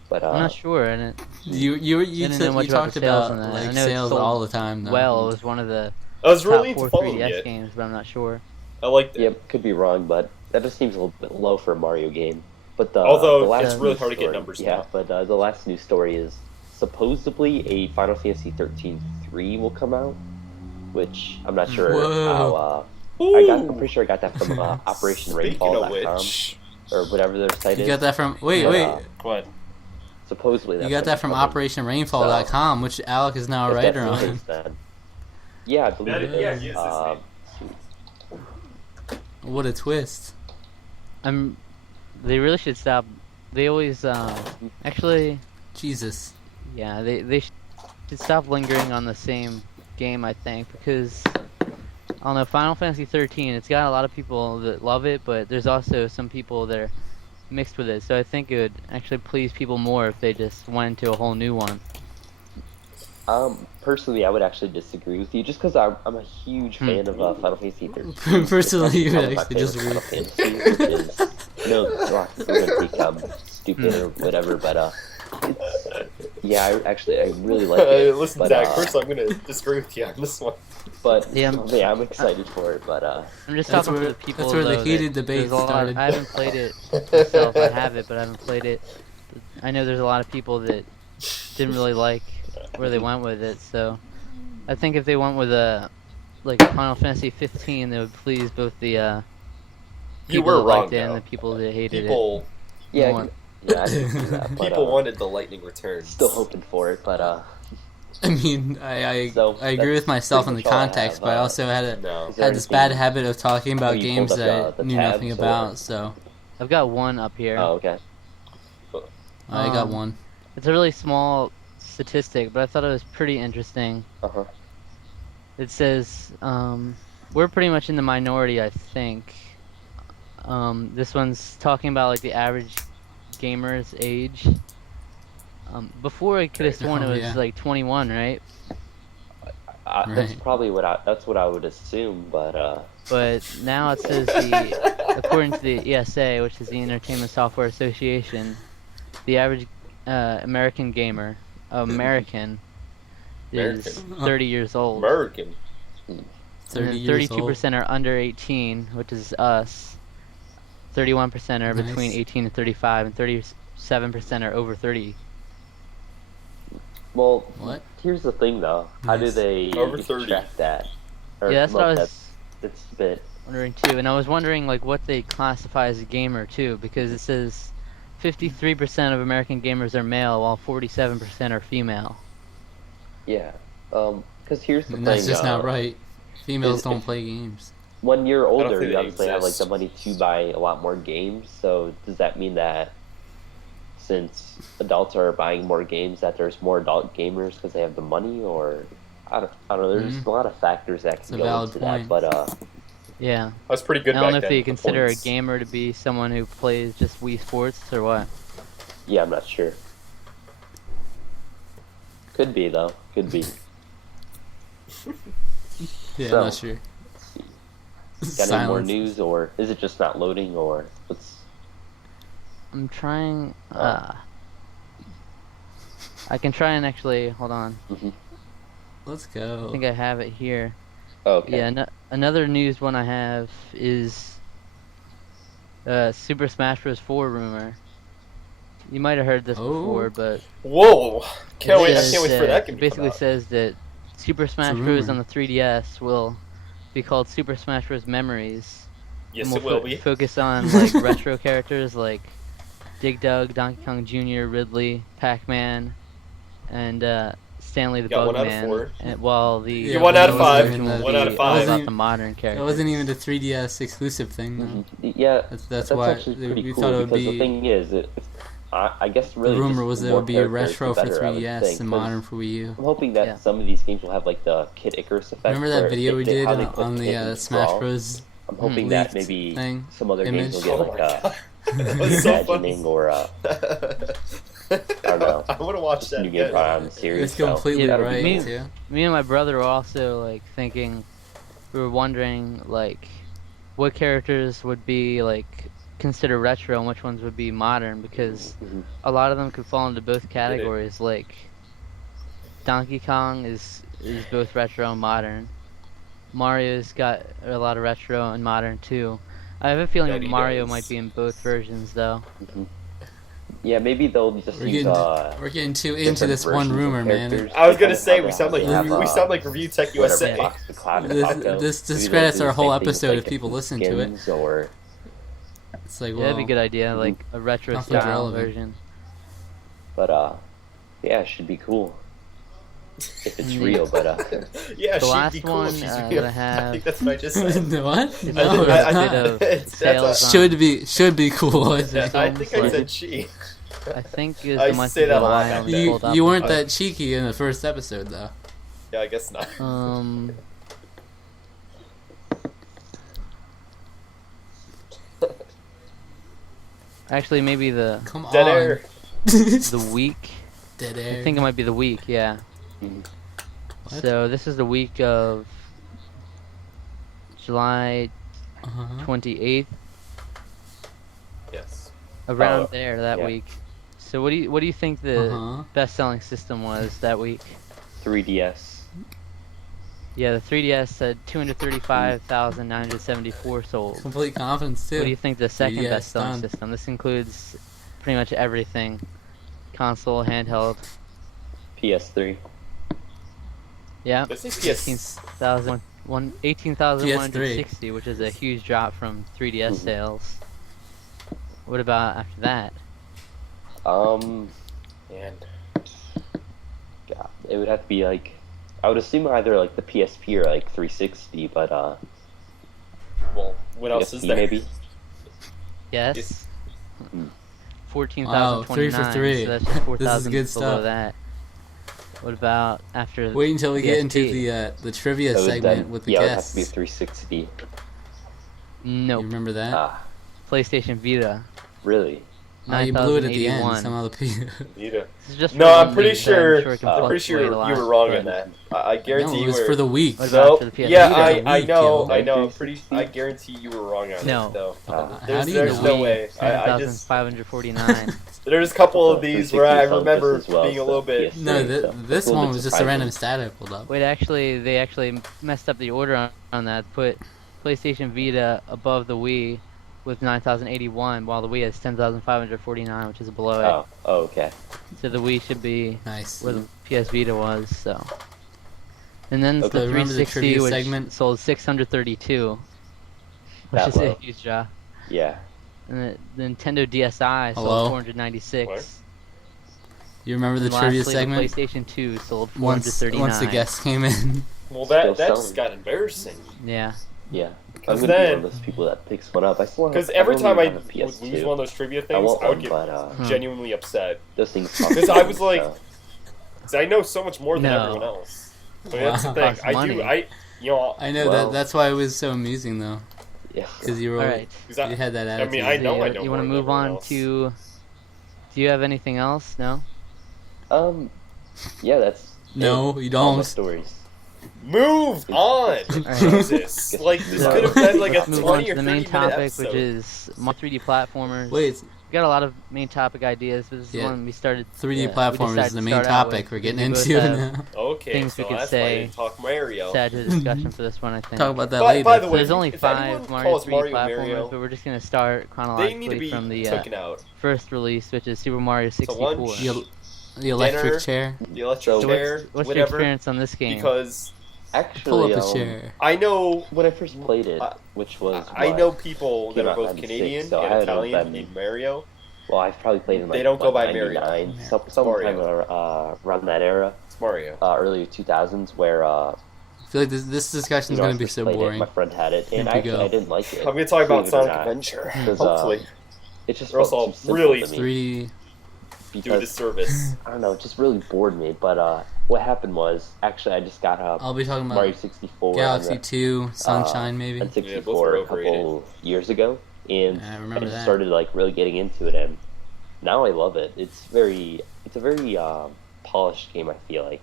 But I'm not sure, and it You didn't know much you about talked the sales about on that. I like know it sales sold all the time though. well, it was one of the I was top really into 4 following 3DS it. games, but I'm not sure. I liked it. Yep, could be wrong, but that just seems a little bit low for a Mario game. But Although the last it's really news hard to get story- numbers Yeah, now. but the last news story is supposedly a Final Fantasy 13 3 will come out, which I'm not sure Whoa. how. I'm pretty sure I got that from Speaking of OperationRainfall.com which, or whatever their site You is. got that from wait, But, wait. what? Supposedly You that's got what that it's from coming. OperationRainfall.com, which Alec is now a If that's writer the on. case, then- Yeah, I believe it Yeah, is. he is, isn't What a twist! They really should stop. They always actually, Jesus. yeah, they should stop lingering on the same game, I think, because I don't know, Final Fantasy 13, it's got a lot of people that love it, but there's also some people that are mixed with it, so I think it would actually please people more if they just went into a whole new one. Personally, I would actually disagree with you, just because I'm a huge fan of Final Fantasy 13. Personally, you would It's actually probably my disagree. favorite Final Fantasy, which is, we're gonna take stupid or whatever. But yeah, I really like it. Listen, but, Zach. First, I'm gonna disagree with you on this one. But Yeah, I'm excited for it. But I'm just That's talking where- for the people. that's where the though, heated that debate there's a lot- started. I haven't played it myself. I have it, but I haven't played it. I know there's a lot of people that didn't really like where they went with it. So I think if they went with a Final Fantasy 15, they would please both the You people were that wrong, liked it and though. the people that hated People, yeah, More. yeah, I can see that. But, people wanted the lightning returns. Still hoping for it, but I mean, I So, I agree that's with myself in the pretty much all I context, have. but I also had No. Is there had this bad anything- habit of talking about Have you games pulled up that I the knew nothing tabs, about. or- So it. I've got one up here. Oh, okay. I got Um, one. It's a really small statistic, but I thought it was pretty interesting. Uh-huh. It says we're pretty much in the minority, I think. This one's talking about like the average gamer's age. Before I could have sworn it was yeah. like 21, right? That's Right. probably that's what I would assume, but But now it says according to the ESA, which is the Entertainment Software Association, the average American gamer, is 30 years old. American. 30 years 32% are under 18, which is us. 31% are between Nice. 18 and 35, and 37% are over 30. well, What? here's the thing though. How do Nice. they Over 30. extract that? Or, Yeah, that's what I well, was that's a bit. wondering too, and I was wondering like what they classify as a gamer too, because it says 53% of American gamers are male, while 47% are female. Yeah. Because here's the And thing. that's just not right. Females is- don't if- play games. When you're don't older, think you they obviously have like exist. the money to buy a lot more games. So does that mean that since adults are buying more games, that there's more adult gamers because they have the money, or I don't know. There's Mhm. a lot of factors that It's can a go valid into point. that. But Yeah. That's pretty good I don't back know if then, they the consider points. a gamer to be someone who plays just Wii Sports or what. yeah, I'm not sure. Could be though. Could be. Yeah, So, not sure. Got any more Silence. news, or is it just not loading, or what's? I'm trying. Oh. I can try and actually hold on. Let's I go. think I have it here. Okay. Yeah. Another news one I have is Super Smash Bros. 4 rumor. You might have heard this Oh. before, but Whoa! Can't it wait! I says, can't wait for that game it to come basically out. says that Super Smash a Bros. rumor. on the 3DS will be called Super Smash Bros. Memories. Yes, and it will be. Focus on like retro characters like Dig Dug, Donkey Kong Jr., Ridley, Pac-Man, and Stanley the Got 1 out of Bugman. 4. And while the Yeah, one out of that wasn't 5. even the- 1 out of all 5. about the modern characters. That wasn't even the 3DS exclusive thing, though. Yeah, That's why actually pretty we cool thought it would because the be. thing is, I guess really The rumor just was that it more would be characters, retro the for better, I would 3DS think, and 'cause modern for Wii U. I'm hoping that Yeah. some of these games will have like the Kid Icarus effect. Remember where that video we did how they put on Kid the in Smash Brawl? Bros. I'm hoping that leaked maybe thing, some other image? games will Oh get my like god. That was so funny. reimagining or I don't know. I want to watch that new game again. brought out in the series. It's completely Yeah, right, me- too. Me and my brother were also like thinking, we were wondering like what characters would be like considered retro and which ones would be modern, because Mhm. a lot of them could fall into both categories. Like Donkey Kong is both retro and modern. Mario's got a lot of retro and modern too. I have a feeling That he Mario does. might be in both versions though. Yeah, maybe they'll just We're use getting too into different this one versions of rumor, man. characters. I was gonna Kind of say how we they sound like have, we sound like Review Tech whatever USA. Fox the Cloud and This Taco. Maybe this they'll discredits do our the whole same thing with, episode if like, people listen to it. skins or It's like, Yeah, that'd be well, a good idea, like a retro nothing's style relevant. version. but yeah, it should be cool if it's Mm. real. But Yeah, The she'd last be cool one if she's that real. I have- I think that's what I just said. the what? It's No, also it's a not. bit of It's- that's sales a- on- Should be cool. I Yeah, think. I think I like- said she. I think is I the month say of that a lot July back on the then. pulled up You one. weren't that cheeky in the first episode, though. Yeah, I guess not. Actually, maybe the Come Dead on. air. week. Dead I air. think it might be the week. Yeah. What? So this is the week of July Uh-huh. 28th. Yes. around there that yeah. week. So what do you think the Uh-huh. best-selling system was that week? 3DS. Yeah, the 3DS said 235,974 sold. Complete confidence too. What do you think the second 3DS best-selling done. system? This includes pretty much everything: console, handheld. PS3. Yeah, This is 18,160, which is a huge drop from 3DS Mhm. sales. What about after that? Um, And God, it would have to be like, I would assume either like the PSP or like 360, but well, what else is PSP there? maybe. Yes. It's- Hmm. 14,029. Wow, 3 for 3. So that's just 4,000 good below stuff. that. What about after? Wait until we get into PSP? the trivia So segment then, with the yeah, it would have to be guests. 360. You Nope. remember that? Ah, PlayStation Vita. really? Oh, you blew it at the end. 9,081. Somehow the Vita. This is just No, for I'm one pretty week, so sure. it can I'm I'm pretty fluctuate sure a lot, you were wrong but- on that. I guarantee No, you it was were. for the week. What about Nope. for the PS Yeah, Vita? I Week, know. yo. I know. I'm pretty. I guarantee you were wrong on No. it, though. How There's, do you there's know? no way. I just 7,549. there's a couple of these where I 360 remember as well, being a so little bit. PS3. No, So, this it's a little one bit was just a surprising. random stat I pulled up. Wait, they actually messed up the order on that. Put PlayStation Vita above the Wii with 9,081, while the Wii has 10,549, which is below it. Oh, okay. So the Wii should be Nice. where the PS Vita was. So, and then Okay. the Remember the 360, trivia which segment? sold 632, which That is a low. huge drop. Yeah. And the Nintendo DSi Hello? sold 496. What? You remember the And trivia lastly, segment? the PlayStation 2 sold Once 439. the guests came in. Well, Still that just selling. got embarrassing. Yeah. Yeah. I'm Because gonna be one then, of those people that picks one up. I still because every time I have a would PS2. lose one of those trivia I things, want I would one, get but genuinely upset. those things. Because I was like, because I know so much more than No. everyone else. So that's the Wow. thing. Costs I money. do. You know, I know Well- that's why it was so amusing though, yeah. because you were All right. because you had that I attitude. mean, I know So I you, know you more want to than move everyone on else. to? Do you have anything else? No. Yeah, that's No, it. you All my don't. stories. Move on, Jesus! Like this could have been like a Let's move on 20 to or the 30 main minute topic, episode. which is more 3D platformers. Wait, We got a lot of main topic ideas, but this is Yeah. one we started. 3D Yeah, platform decided is the to main start out topic with, we're getting we both into have now. Okay, things so we could that's why I say. didn't talk Mario. Sad to discussion for this one, I think. Talk about that By later. the So way, there's only if 5 anyone Mario calls 3D Mario platformers, Mario, but we're just gonna start they chronologically need to be from the taken out. first release, which is Super Mario 64. lunch, The electric Dinner. chair. The electric So chair, What's your whatever. experience on this game? Because Pull Actually, up a chair. I know when I first played it, I- which was I what? know people that Came are out both 96, Canadian so I and had Italian them- named Mario. Well, I've probably played in like They don't go what, by Mario. 99, It's sometime Mario. around that era, It's Mario. early 2000s, where I feel like this discussion is you know, going I to be first so played it, boring. my friend had it, and Here we actually go. I didn't like it. I'm gonna talk about believe it or Sonic not, Adventure. 'cause, Hopefully, It just Or else felt I'll too simple really to me 3D. do a because disservice. I don't know, it just really bored me. But what happened was actually I just got I'll be talking Mario about 64 Galaxy and 2, Sunshine maybe. and Yeah, both 64 were a couple years ago, and I I remember just that. started like really getting into it, and now I love it. It's a very polished game. I feel like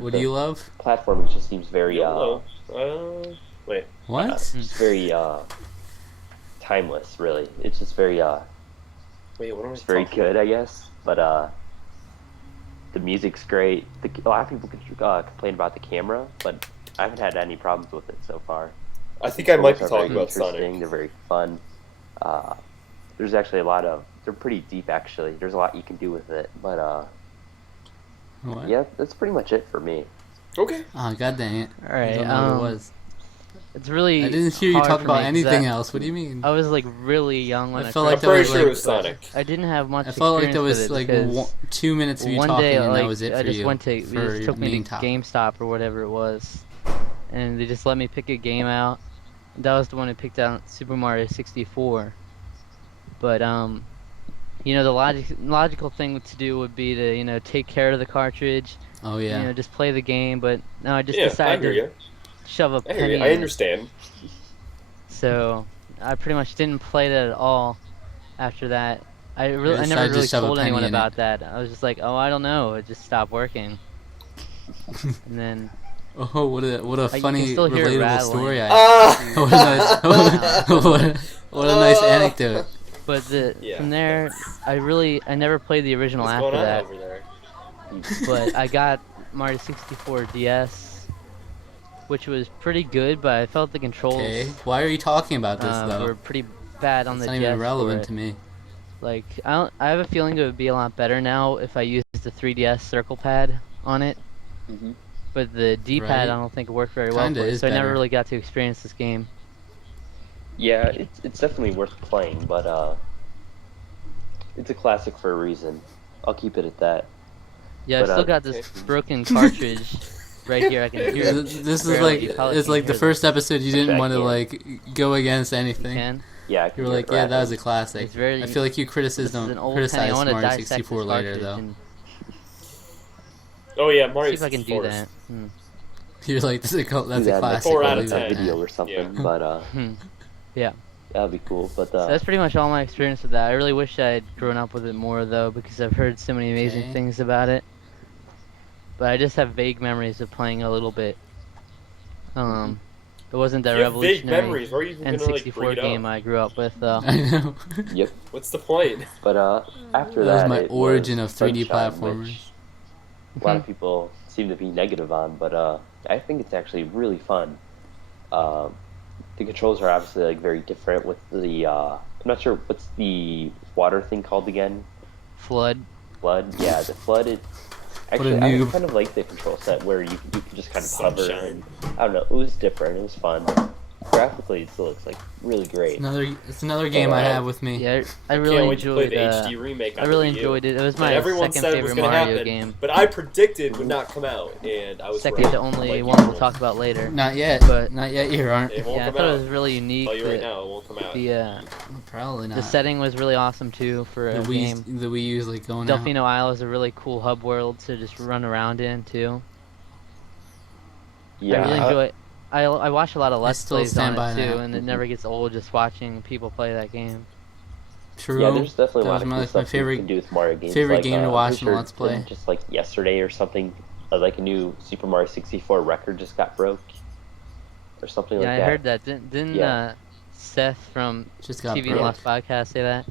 What do you love? platforming just seems very YOLO. Wait. What? just very timeless. Really, it's just very Wait, what am I it's very talking good, I guess. But the music's great. A lot of people complain about the camera, but I haven't had any problems with it so far. I think I might be Controls are talking very about interesting, Sonic. They're very fun. There's actually a lot of. They're pretty deep, actually. There's a lot you can do with it, but What? yeah, that's pretty much it for me. Okay. Oh, god dang it. All right. I don't know what it was. It's really. I didn't hear you hard talk for about me 'cause anything I- else. What do you mean? I was like really young when I I felt first like I'm that pretty was sure like- it was Sonic. I didn't have much. I felt like experience there with was it like because 2 minutes of you one talking day, and like, that was it for I just you. went to. for They just your took me main to topic. GameStop or whatever it was, and they just let me pick a game out. That was the one I picked out, Super Mario 64. But you know, the logical thing to do would be to take care of the cartridge. Oh yeah. Just play the game. But no, I just Yeah, I decided hear to you. shove a I hear penny. you. in I it. understand. So I pretty much didn't play that at all after that. I decided never to really shove a told anyone penny in about that. I was just like, oh, I don't know. It just stopped working. And then Oh, what a you can funny, still hear it relatable rattling. story. Ah! What a nice anecdote. But Yeah, from there, I never played the original What's after going on that. over there? But I got Mario 64 DS, which was pretty good, but I felt the controls Okay. Why are you talking about this though? were pretty bad on It's the not even DS for relevant it. to me. Like I have a feeling it would be a lot better now if I used the 3DS circle pad on it. Mm-hmm. But the D-pad Right. I don't think it worked very well Kinda for it, is so I never better. really got to experience this game. Yeah, it's definitely worth playing, but it's a classic for a reason. I'll keep it at that. Yeah, But, I still got okay. this broken cartridge right here. I can hear it. This is Barely, like you probably it's can't like the hear first episode you didn't Actually, I want to can. like go against You anything. can. Yeah, I You can were hear like, it yeah, that was a rattling. classic. It's very- I feel like you This is an old Penny. I criticized want to Mario dissect 64 this later cartridge though. and Oh yeah, Mario see if I can do 64 is- that. Hmm. You're like, that's a Do classic. that in, like, 4 out a of 10. video or something, Yeah. but Yeah. that'd be cool. But So that's pretty much all my experience with that. I really wish I had grown up with it more though, because I've heard so many amazing Okay. things about it. But I just have vague memories of playing a little bit. It wasn't that You have vague revolutionary memories. Where are you even gonna like N64 bring it game up? I grew up with though. I know. yep. What's the point? But after That was that, my it origin was of 3D Sunshine, platformers. which a lot of people seem to be negative on, but I think it's actually really fun. The controls are obviously like very different with the I'm not sure what's the water thing called again. Flood. Flood, yeah, the flood. Actually, I noob. kind of like the control set where you can just kind of hover. Sunshine. And, I don't know, it was different. It was fun. Graphically, it still looks like really great. It's another game I wow. have with me. Yeah, I Can't really wait to play enjoyed. the HD remake. I on really the Wii U. enjoyed it. It was And my everyone second said it was favorite gonna Mario happen, game. but I predicted would not come out, and I was Second right. to only Like one we'll usual. talk about later. Not yet. But- Not yet. You aren't. It won't Yeah, I come thought out. it was really unique. I'll tell you right The, now, it won't come out. the Probably not. the setting was really awesome too for the a game. Wii U's like going out. Delfino Isle is a really cool hub world to just run around in too. Yeah, I really enjoy. I watch a lot of Let's still Plays stand on by it too, that. and it never gets old just watching people play that game. True. yeah, there's definitely a That lot was of my- cool my stuff favorite- you can do with Mario games. favorite like, game to watch pretty in sure Let's Play. Just like yesterday or something, like a new Super Mario 64 record just got broke, or something like Yeah, that. I heard that. Didn't Yeah. Seth from Just got TV and broke. Lost podcast say that?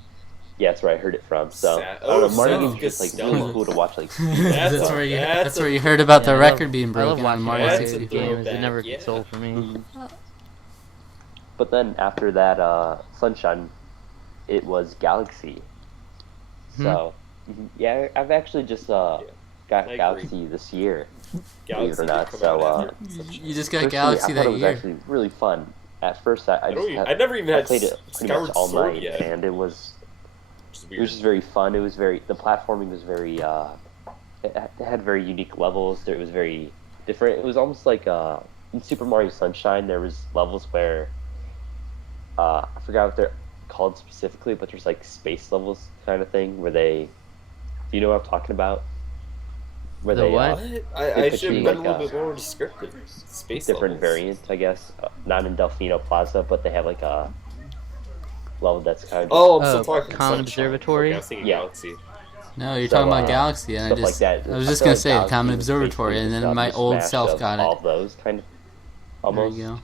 Yeah, that's where I heard it from. So Sad. I don't know, Oh, Mario Seth games are just like Costello. really cool to watch. Like That's a- where you. that's That's a- where you heard about the Yeah, I record love- being I broken love on watching Mario That's a Mario 64. games. It throwback, never gets yeah. old for me. Mhm. But then after that, Sunshine, it was Galaxy. So yeah, I've actually just got I agree. Galaxy this year. Believe it or Galaxy not, did come so out after Sunshine. You just got personally, Galaxy I thought that it was year. actually really fun. At first, I just I never even had played it pretty Skyward much all Sword night, yet. and it was Which is it weird. was just very fun. It was the platforming was very it had very unique levels. It was very different. It was almost like in Super Mario Sunshine, there was levels where I forgot what they're called specifically, but there's like space levels kind of thing where they, do you know what I'm talking about? Where The they what? What? They I put should you have been a like little a bit more descriptive. Space different levels. variant, I guess. Not in Delfino Plaza, but they have like a level that's kind of Oh, I'm Oh, still talking Common Sunshine. Observatory? Okay, I was thinking Yeah. Galaxy. No, you're So, talking about Galaxy, and I stuff just like that. I was I just feel gonna like say Galaxy Common was Observatory, basically and just then my a old smash self of got all it. of those kind of There almost you go.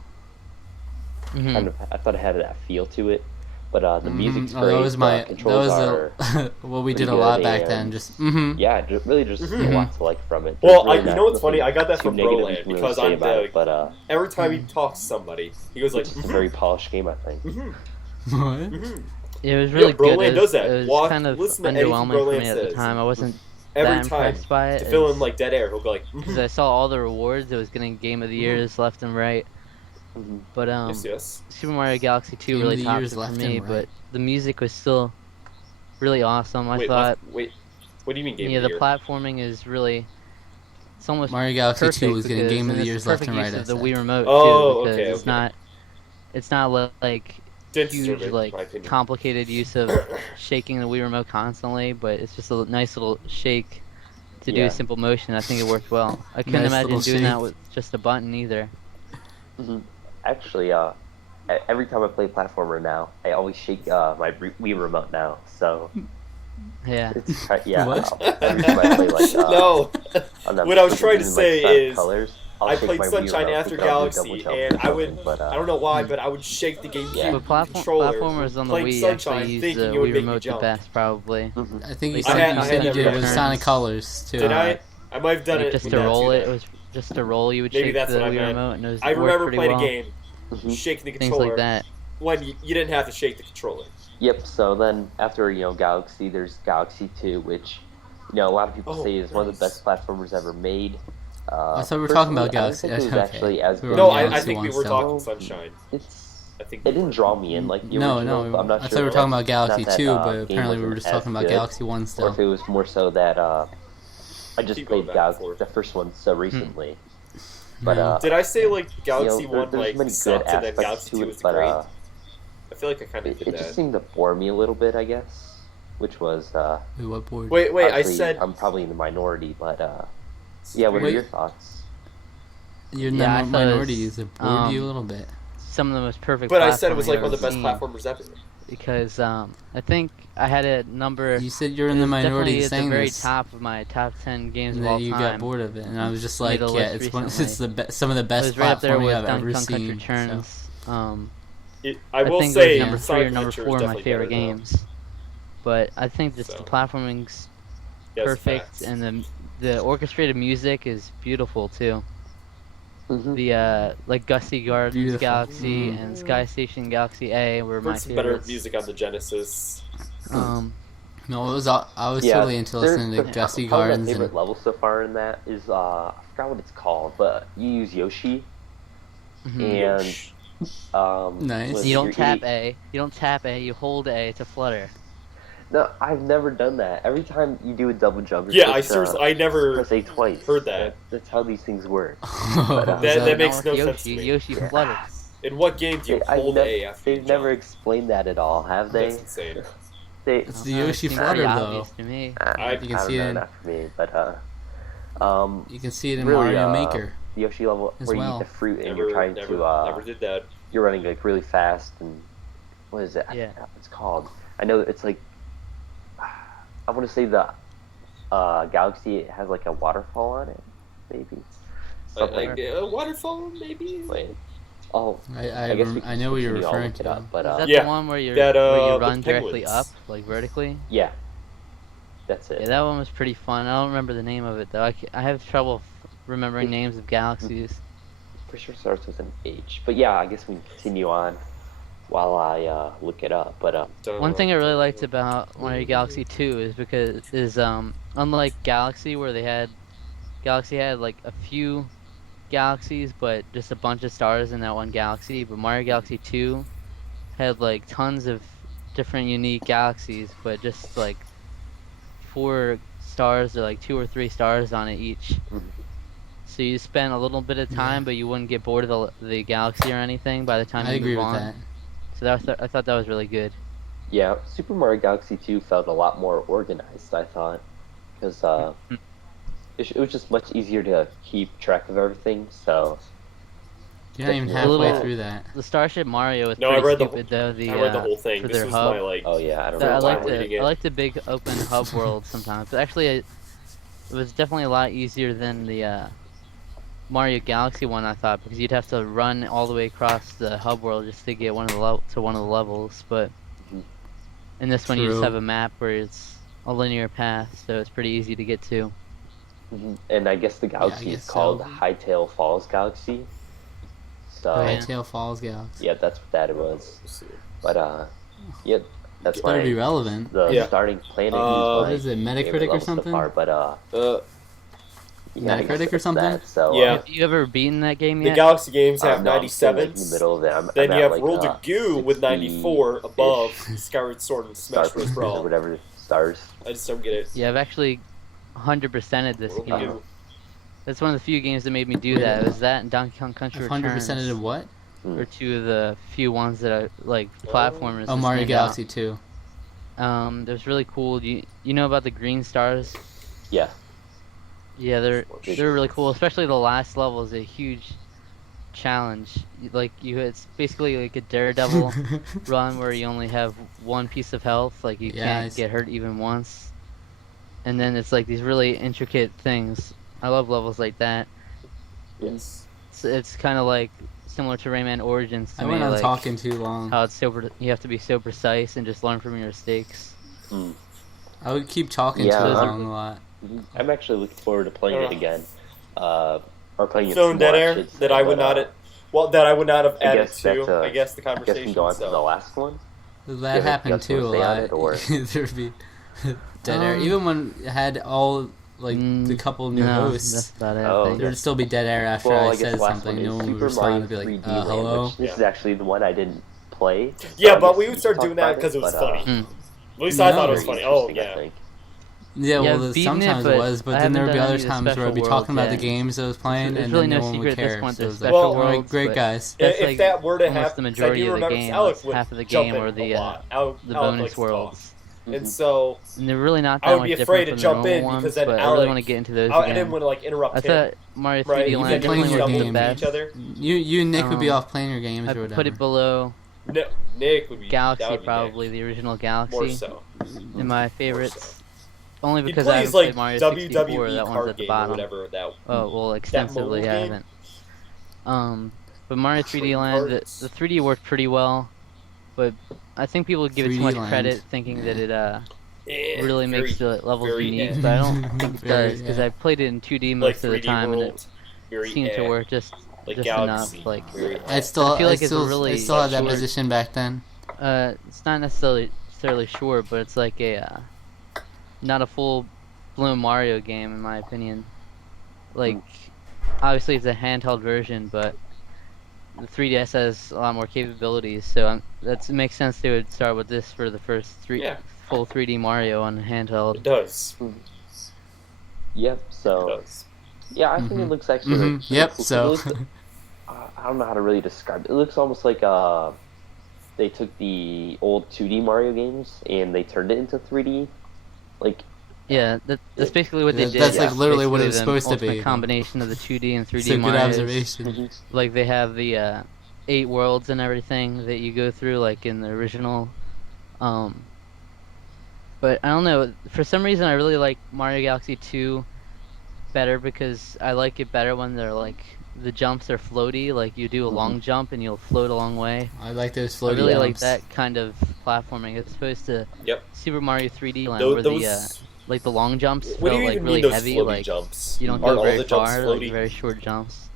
kind of. I thought it had that feel to it, but the music's Oh, great. that was my. the That controls was are what we pretty did a lot good, back and then. Just yeah, really just Mhm. a lot to like from it. Well, There's really you know what's nothing funny? I got that too from negative you Broland can really because say I'm about the. it, but Every time he talks to somebody, he goes like, it's just a very polished game, I think. what? It was really good. Broland It does was, that. it was Watch- kind of listen to anything underwhelming for Broland me at the says. time. I wasn't every that time impressed by it. to fill in like dead air, he'll go like, Because I saw all the rewards. It was getting Game of the Years left and right. Mhm. But yes. Super Mario Galaxy 2 Game of really the topped Years it for left me. and right. But the music was still really awesome. I Wait, thought, wait. What do you mean game yeah, of the the year? platforming is really. It's almost Mario Galaxy perfect 2 was getting because- Game of and the it's Years the left perfect and right. use I of the said. Wii Remote Oh, too, because okay, it's okay. not like Didn't huge deserve it, in like my opinion. complicated use of shaking the Wii Remote constantly, but it's just a nice little shake to do Yeah. a simple motion. I think it worked well. I couldn't Nice imagine little doing that shake. with just a button either. Actually, every time I play platformer now, I always shake my Wii remote now. So Yeah. it's yeah. What? Every time I play like No. on the What I was trying to like, say Sonic is- colors, I shake played my Wii Sunshine remote after thinking I'll do Galaxy, double jump and or I would, something, but, I don't know why, but I would shake the GameCube Yeah. But controller platformers on the playing Wii Sunshine, actually use thinking the it would Wii make me remote the jump. best, probably. I think you Like, said, I had you never did it done with that. Sonic Colors too. Did I? I might have done Like, it just with to that roll too, it, then. it was just to roll. You would Maybe shake that's the what I Wii meant. remote, and it was I worked remember pretty playing well. a game, Mhm. shaking the Things controller, like that. when you didn't have to shake the controller. Yep. So then after Galaxy, there's Galaxy 2, which a lot of people say is one of the nice. best platformers ever made. I thought we were talking about Personally, I Galaxy. didn't think it was Okay. actually as We were good. No, on I Galaxy think we one were still. talking Sunshine. I think It we didn't were. draw me in like the No, original. no. But I'm not I sure thought we were if talking about it's Galaxy not that, 2, but game apparently we were wasn't just as talking about good, Galaxy 1 or if still. it was more so that I just Keep going played back and Galaxy, forth. the first one so recently. But No. Did I say like Galaxy there- 1 there's like many good sucked and then aspects Galaxy to 2 it, was but great? I feel like I kind of it did just that. seemed to bore me a little bit, I guess. Which was Wait, what board? Wait, I obviously, said I'm probably in the minority, but yeah. What are Wait. your thoughts? You're in Yeah, I the thought it minority. was, Is it bored you a little bit? Some of the most perfect. But I said it was platforming like I've one of the best ever seen, platformers ever. because I think I had a number. You said you're It in the was minority definitely at the saying very this, top of my top 10 games and of all then you time. got bored of it, and I was just Made like, a yeah, list it's recently. some of the It best was right up there platforming with I've Donkey ever Kong Country seen. Returns. I will think say it was number 3 or Sonic number Adventure 4 is of my definitely favorite better, though. games. But I think just So. the platforming's Yes, perfect, facts. and the orchestrated music is beautiful too. Mm-hmm. The like Gusty Gardens Beautiful. Galaxy Mm. and Sky Station Galaxy A were my Heard some better favorites. music on the Genesis. Um, No, I was totally into listening to Gusty Probably my Gardens favorite and level so far in that is I forgot what it's called, but you use Yoshi mhm. and Nice. was You your don't tap idiot- A. You don't tap A. You hold A to flutter. No, I've never done that. Every time you do a double jump, you're Yeah, I supposed seriously, to I never press A twice. heard that. That's how these things work. That Not makes with no Yoshi. sense to me. Yoshi Yeah. flutters. In what game do you hold A after you They've never jump? explained that at all, have they? That's insane. It's the I don't know, Yoshi it seems flutter, pretty though. obvious to me. You can see it in- not for me, but you can see it in really, Mario Maker. the Yoshi level as where you well. eat the fruit and Never, you're trying never, to never did that. you're running like really fast and what is it? I Yeah. forgot what it's called. I know it's like I want to say the Galaxy has like a waterfall on it, maybe something. Like a waterfall, maybe. Wait. Oh, I guess we can know what you're continue, I'll referring look it to. up, but Is that Yeah, the one where you that, where you the run directly penguins. up, like vertically? yeah, that's it. Yeah, that one was pretty fun. I don't remember the name of it though. I have trouble remembering names of galaxies. Pretty sure it starts with an H. But yeah, I guess we can continue on while I look it up. But One thing I really liked about Mario Galaxy 2 is unlike Galaxy where Galaxy had like a few galaxies but just a bunch of stars in that one galaxy, but Mario Galaxy 2 had like tons of different unique galaxies but just like 4 stars or like 2 or 3 stars on it each. Mhm. So you spend a little bit of time but you wouldn't get bored of the galaxy or anything by the time I you agree move with on. that. So I thought that was really good. yeah, Super Mario Galaxy 2 felt a lot more organized, I thought, because it was just much easier to keep track of everything. So You're not even A halfway little- through that. The Starship Mario was No, I pretty read the stupid though. I read the whole thing. For This their was hub. my like. oh yeah, I don't I know. like like reading it. I like the big open hub world sometimes. But actually, it was definitely a lot easier than the Mario Galaxy one. I thought because you'd have to run all the way across the hub world just to get one of the levels. But Mhm. in this one, you just True. have a map where it's a linear path, so it's pretty easy to get to. Mhm. And I guess the galaxy guess is called so. Hightail Falls Galaxy. So Oh, yeah. Hightail Falls Galaxy. yeah, that's what that was. Let's see. But yeah, that's Better be my relevant. the Yeah. starting planet. What is it, Metacritic favorite or level something? So far, but yeah, I guess Metacritic or that's something? that. So Yeah. Have you ever beaten that game The yet? Galaxy games have no, I'm still, like, 97. in the middle of it. Then I'm you at, have like, World of Goo with 94 above 60-ish Skyward Sword and Star Smash Bros. Pieces or Brawl. whatever stars. I just don't get it. Yeah, I've actually 100%ed this World game. of Goo. That's one of the few games that made me do that. It was that and Donkey Kong Country Returns. 100% of what? Or 2 of the few ones that I like platformers. Oh, that Mario stand out. Galaxy 2. It was really cool. You know about the green stars? Yeah. Yeah, they're really cool. Especially the last level is a huge challenge. It's basically like a daredevil run where you only have one piece of health. Like you Yeah, can't get hurt even once. And then it's like these really intricate things. I love levels like that. Yes. It's kind of like similar to Rayman Origins to I me. went on Like talking too long. how it's you have to be so precise and just learn from your mistakes. I would keep talking Yeah, too I'm- long a lot. I'm actually looking forward to playing it again. Or playing it Feeling some dead more, I air should say, that I would but, not. Well, that I would not have I added guess that's, to. I guess the I guess we conversation. can go on to the So last one. That Yeah, happened anything too a else you wanna lot. say on it, or- There'd be dead air. Even when it had all the couple new no, hosts, that's about it. Oh, I think. there'd still be dead air after Well, I I guess said the last something. one No is one would Super respond Mario and be like, 3D Land, hello? which this is Yeah. actually the one I didn't play. So yeah, I but guess we you would can start talk doing that about because it was but, funny. At least I thought it was very funny. Oh interesting, I yeah. think. Yeah, Yeah, well, I've beaten sometimes it, it but was, but I then there would be haven't done other any of the times where I'd be special talking about the worlds yet. games I was playing, There's and really then no no one would secret at this care. point. So it There's was like, special all right, worlds, great but guys. That's If like that were to almost happen, the 'cause I majority do of the remember game. Alec That's would half of the jump game in or a the lot. the Alec bonus likes to talk. worlds. And so And they're really not that I would much be different afraid to from the jump normal in ones, because then but I really Alec, want to get into those I again. didn't want to like interrupt I him. thought Mario 3D Right, you Land can't playing just your jump game. into definitely each the other. best. You and Nick would be Um, off playing your games I'd or whatever. put it below No, Nick would be that Galaxy, would be probably Nick. the original More Galaxy, so. in my favorites. Only He because I plays haven't like played Mario 64. WWE That one's card at the game or bottom. whatever. That Oh well, extensively mobile I game? haven't. But Mario 3D Trading Land, cards? the 3D worked pretty well, but I think people give it too 3D much Land. credit, thinking that it really very, makes the levels very unique. eh. But I don't think it Very, does, because yeah. I played it in 2D like most of the 3D time, and World. it Very seemed to work just like just Galaxy. enough. Like Very I still, I feel like I it's still, really I still had that short. position back then. It's not necessarily short, but it's like a not a full blown Mario game in my opinion. Like obviously it's a handheld version, but the 3DS has a lot more capabilities, so it makes sense they would start with this for the first Yeah. full 3D Mario on handheld. It does. Yep. It So does. yeah, I think it looks actually. Like, pretty Yep. cool. So It looks, I don't know how to really describe it. It looks almost like they took the old 2D Mario games and they turned it into 3D. Like Yeah, that's basically what they did. that's like literally what it Basically was the supposed to ultimate be. combination of the 2D and 3D it's a good Marios. observation. Like they have the 8 worlds and everything that you go through, like in the original. But I don't know. For some reason, I really like Mario Galaxy 2 better because I like it better when they're like the jumps are floaty. Like you do a long jump and you'll float a long way. I like those I floaty really like jumps. that kind of platforming as opposed to Yep. Super Mario 3D Land, Those, where the like the long jumps what do felt you like even really mean those heavy. floaty Like jumps? you don't Aren't go all very the jumps far, like floaty? very short jumps.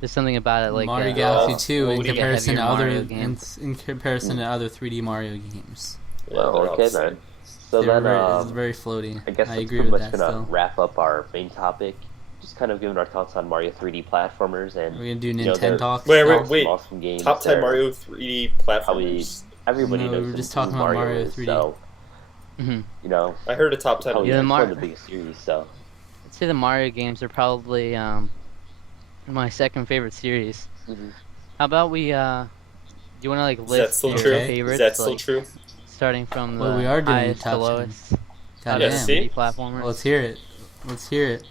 There's something about it, like Mario Oh, Galaxy 2 in floaty. comparison to Heavier other Mario games. in comparison to other 3D Mario games. well, they're all okay the same. then. So They're then, it's very floaty. I guess I that's agree pretty with much that gonna still. wrap up our main topic. Just kind of giving our thoughts on Mario 3D platformers and We're gonna do you know, Nintendo they're talks. Wait, awesome, awesome games. Top 10 They're Mario 3D Probably platformers. everybody No, knows we were who just talking about Mario is, 3D. So Mhm. you know, I heard a top 10. probably Yeah, one of Mar- the biggest series. So I'd say the Mario games are probably my second favorite series. Mhm. How about we do you want to like Is that list still your true? favorites? Is that still like, true? starting from the Well, we are doing highest to top 10. lowest. God Yeah, damn. see? 3D platformers. Let's hear it. Let's hear it.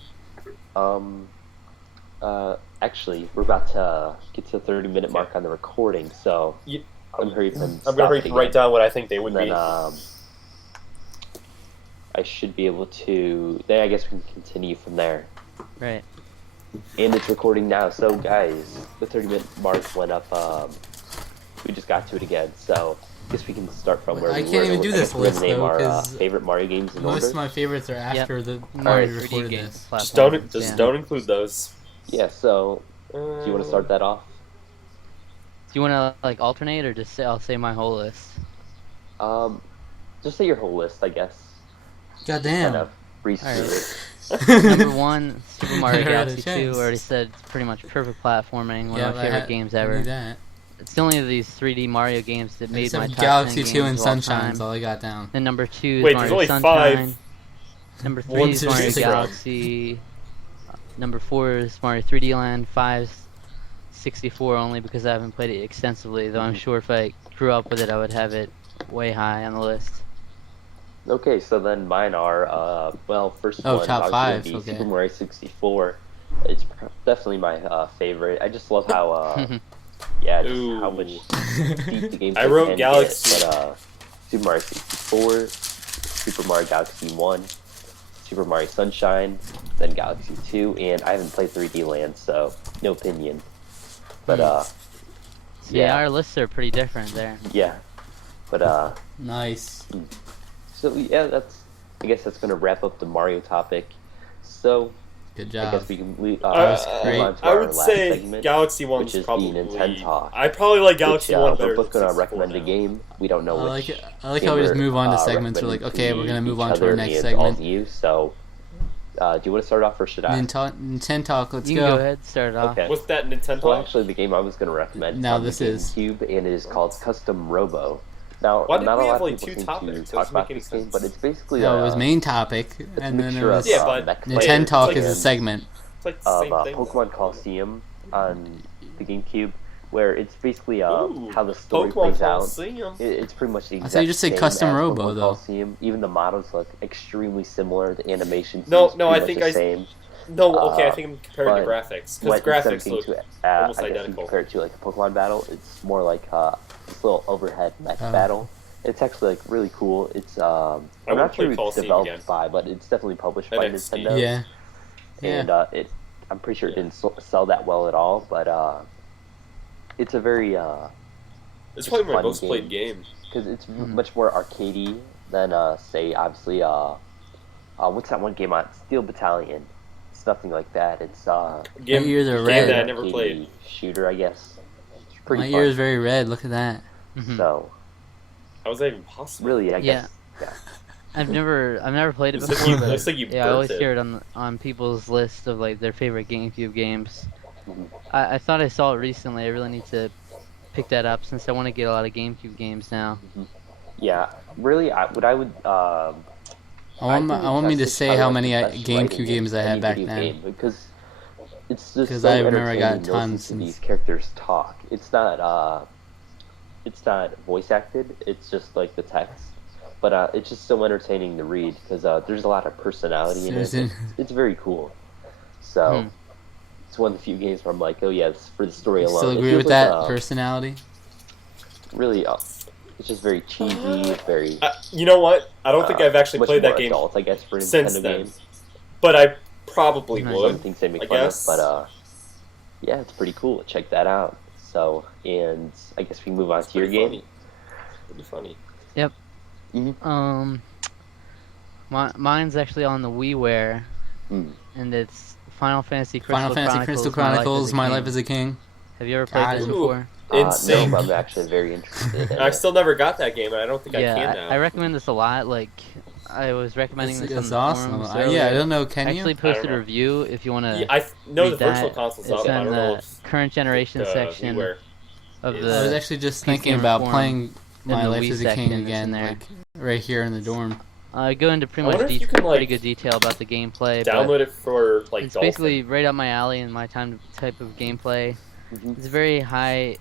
Actually, we're about to get to the 30-minute mark on the recording, so You- I'm gonna hurry up and I'm stop gonna hurry it to again. write down what I think they would And then be. I should be able to. Then I guess we can continue from there. Right. And it's recording now. So guys, the 30-minute mark went up. We just got to it again. So I guess we can start from where I we can't were. even I do guess this we're gonna list, name though, our 'cause favorite Mario games in Most order. of my favorites are after the Mario we 3D recorded games. this. Just Platformers, don't, yeah. don't include those. Yeah. So do you want to start that off? Do you want to like alternate or just say I'll say my whole list? Just say your whole list, I guess. God Kind damn. of breeze through Alright. it. Number 1, Super Mario I heard a Galaxy 2. chance. I already said it's pretty much perfect platforming. One Yeah, of my favorite games I ever. knew that. It's the only of these 3D Mario games that made my Except top Galaxy 10 2 and games of all Sunshine is time. all I got down. Then number 2 is Wait, Mario there's only Sunshine. 5. Number 3 One, is two, Mario six, Galaxy. Number 4 is Mario 3D Land. 5 is 64 only because I haven't played it extensively, though I'm sure if I grew up with it, I would have it way high on the list. Okay, so then mine are, well, first Oh, one, top obviously, five, would be okay. Super Mario 64. It's definitely my favorite. I just love how, yeah, just how much deep the game I wrote can Galaxy. Get, but Super Mario 64, Super Mario Galaxy 1, Super Mario Sunshine, then Galaxy 2, and I haven't played 3D Land, so no opinion. But So yeah, our lists are pretty different there. yeah. But Nice. so yeah, I guess that's gonna wrap up the Mario topic. So Good I job. guess we can move was great. on to I our would last say segment, Galaxy which One's is probably. the Nintendo Talk. I probably like Galaxy which, One we're better. both than gonna 64 recommend a now. game. We don't know I which. like it. I like how we just move on to segments. We're like, okay, we're gonna move on to our next segment. You. So, do you want to start off or should I? Nintendo Talk. Let's You can go ahead, start it off. Okay. What's that Nintendo? Well, actually, the game I was going to recommend Now from this the is. GameCube, and it is called Custom Robo. Now, Why did not we a lot have, of like, people two seem topics? to Doesn't talk make about any this game, sense. but it's basically No, it was main topic, it's and a then it mixture was. of, Yeah, but mech Nintendo players Talk like is a and segment. It's like the of same thing. Pokemon Coliseum on the GameCube, where it's basically Ooh, how the story Pokemon plays out. Coliseum. It's pretty much the I exact thought you just said same Custom as Robo, Pokemon though. Coliseum. Even the models look extremely similar. The animation No, seems no, pretty I think much the same. No, okay, I think I'm comparing the but graphics. But Because instead of graphics being look to, almost I guess you identical. compare it to like a Pokemon battle, it's more like this little overhead mech Oh. battle. It's actually like really cool. It's I'm wanna not sure play who it's Coliseum developed again. by, but it's definitely published by NXT. Nintendo. Yeah. And Yeah. I'm pretty sure it didn't sell that well at all, but it's a very It's probably my fun most played game. because it's much more arcadey than say obviously what's that one game on Steel Battalion? It's nothing like that. It's Game, ears are game red. that I never arcadey played. shooter, I guess. It's pretty My fun. ear is very red. Look at that. So How is that even possible? really, I Yeah. guess. Yeah. I've never played it Looks like before. you- but looks like you yeah, I always birthed it. hear it on people's list of like their favorite GameCube games. Mhm. I thought I saw it recently. I really need to pick that up since I want to get a lot of GameCube games now. Yeah, really, what I would. I want me to say how many GameCube games I had back then. Because it's just 'Cause so I remember I got entertaining to tons listen to since- these characters talk. It's not voice acted. It's just like the text, but it's just so entertaining to read because there's a lot of personality in it. Seriously? It's very cool. So it's one of the few games where I'm like, oh yeah, it's for the story You alone. still It agree feels with like, that personality? really, it's just very cheesy, very. You know what? I don't think I've actually much played more that game adult, I guess, for a since Nintendo then. game. But I probably Nice. Some would. things they make I fun guess. of, but yeah, it's pretty cool. Check that out. So, and I guess we can move on It's to your pretty game. funny. Pretty funny. Mine's actually on the WiiWare, Mm. and it's Final Fantasy Crystal Final Fantasy Crystal Chronicles, My Life as a King. Have you ever Got played this it. before? Insane. No, but I'm actually very interested in I it. still never got that game, and I don't think I can Yeah, now. I recommend this a lot. Like, I was recommending this on It's the awesome. forums Yeah, I earlier. don't know. Can I you? actually posted a review if you want to Yeah, I know the read virtual that. console's It's up. I in don't know the if current generation section WiiWare of is. the. I was actually just PC thinking Gamer about forum playing My the Life Wii as a section King that's again, in there. like right here in the dorm. I go into pretty I much wonder if you can, pretty like, good detail about the gameplay. but download it for like it's Dolphin. basically right up my alley and my type of gameplay. Mhm. It's very high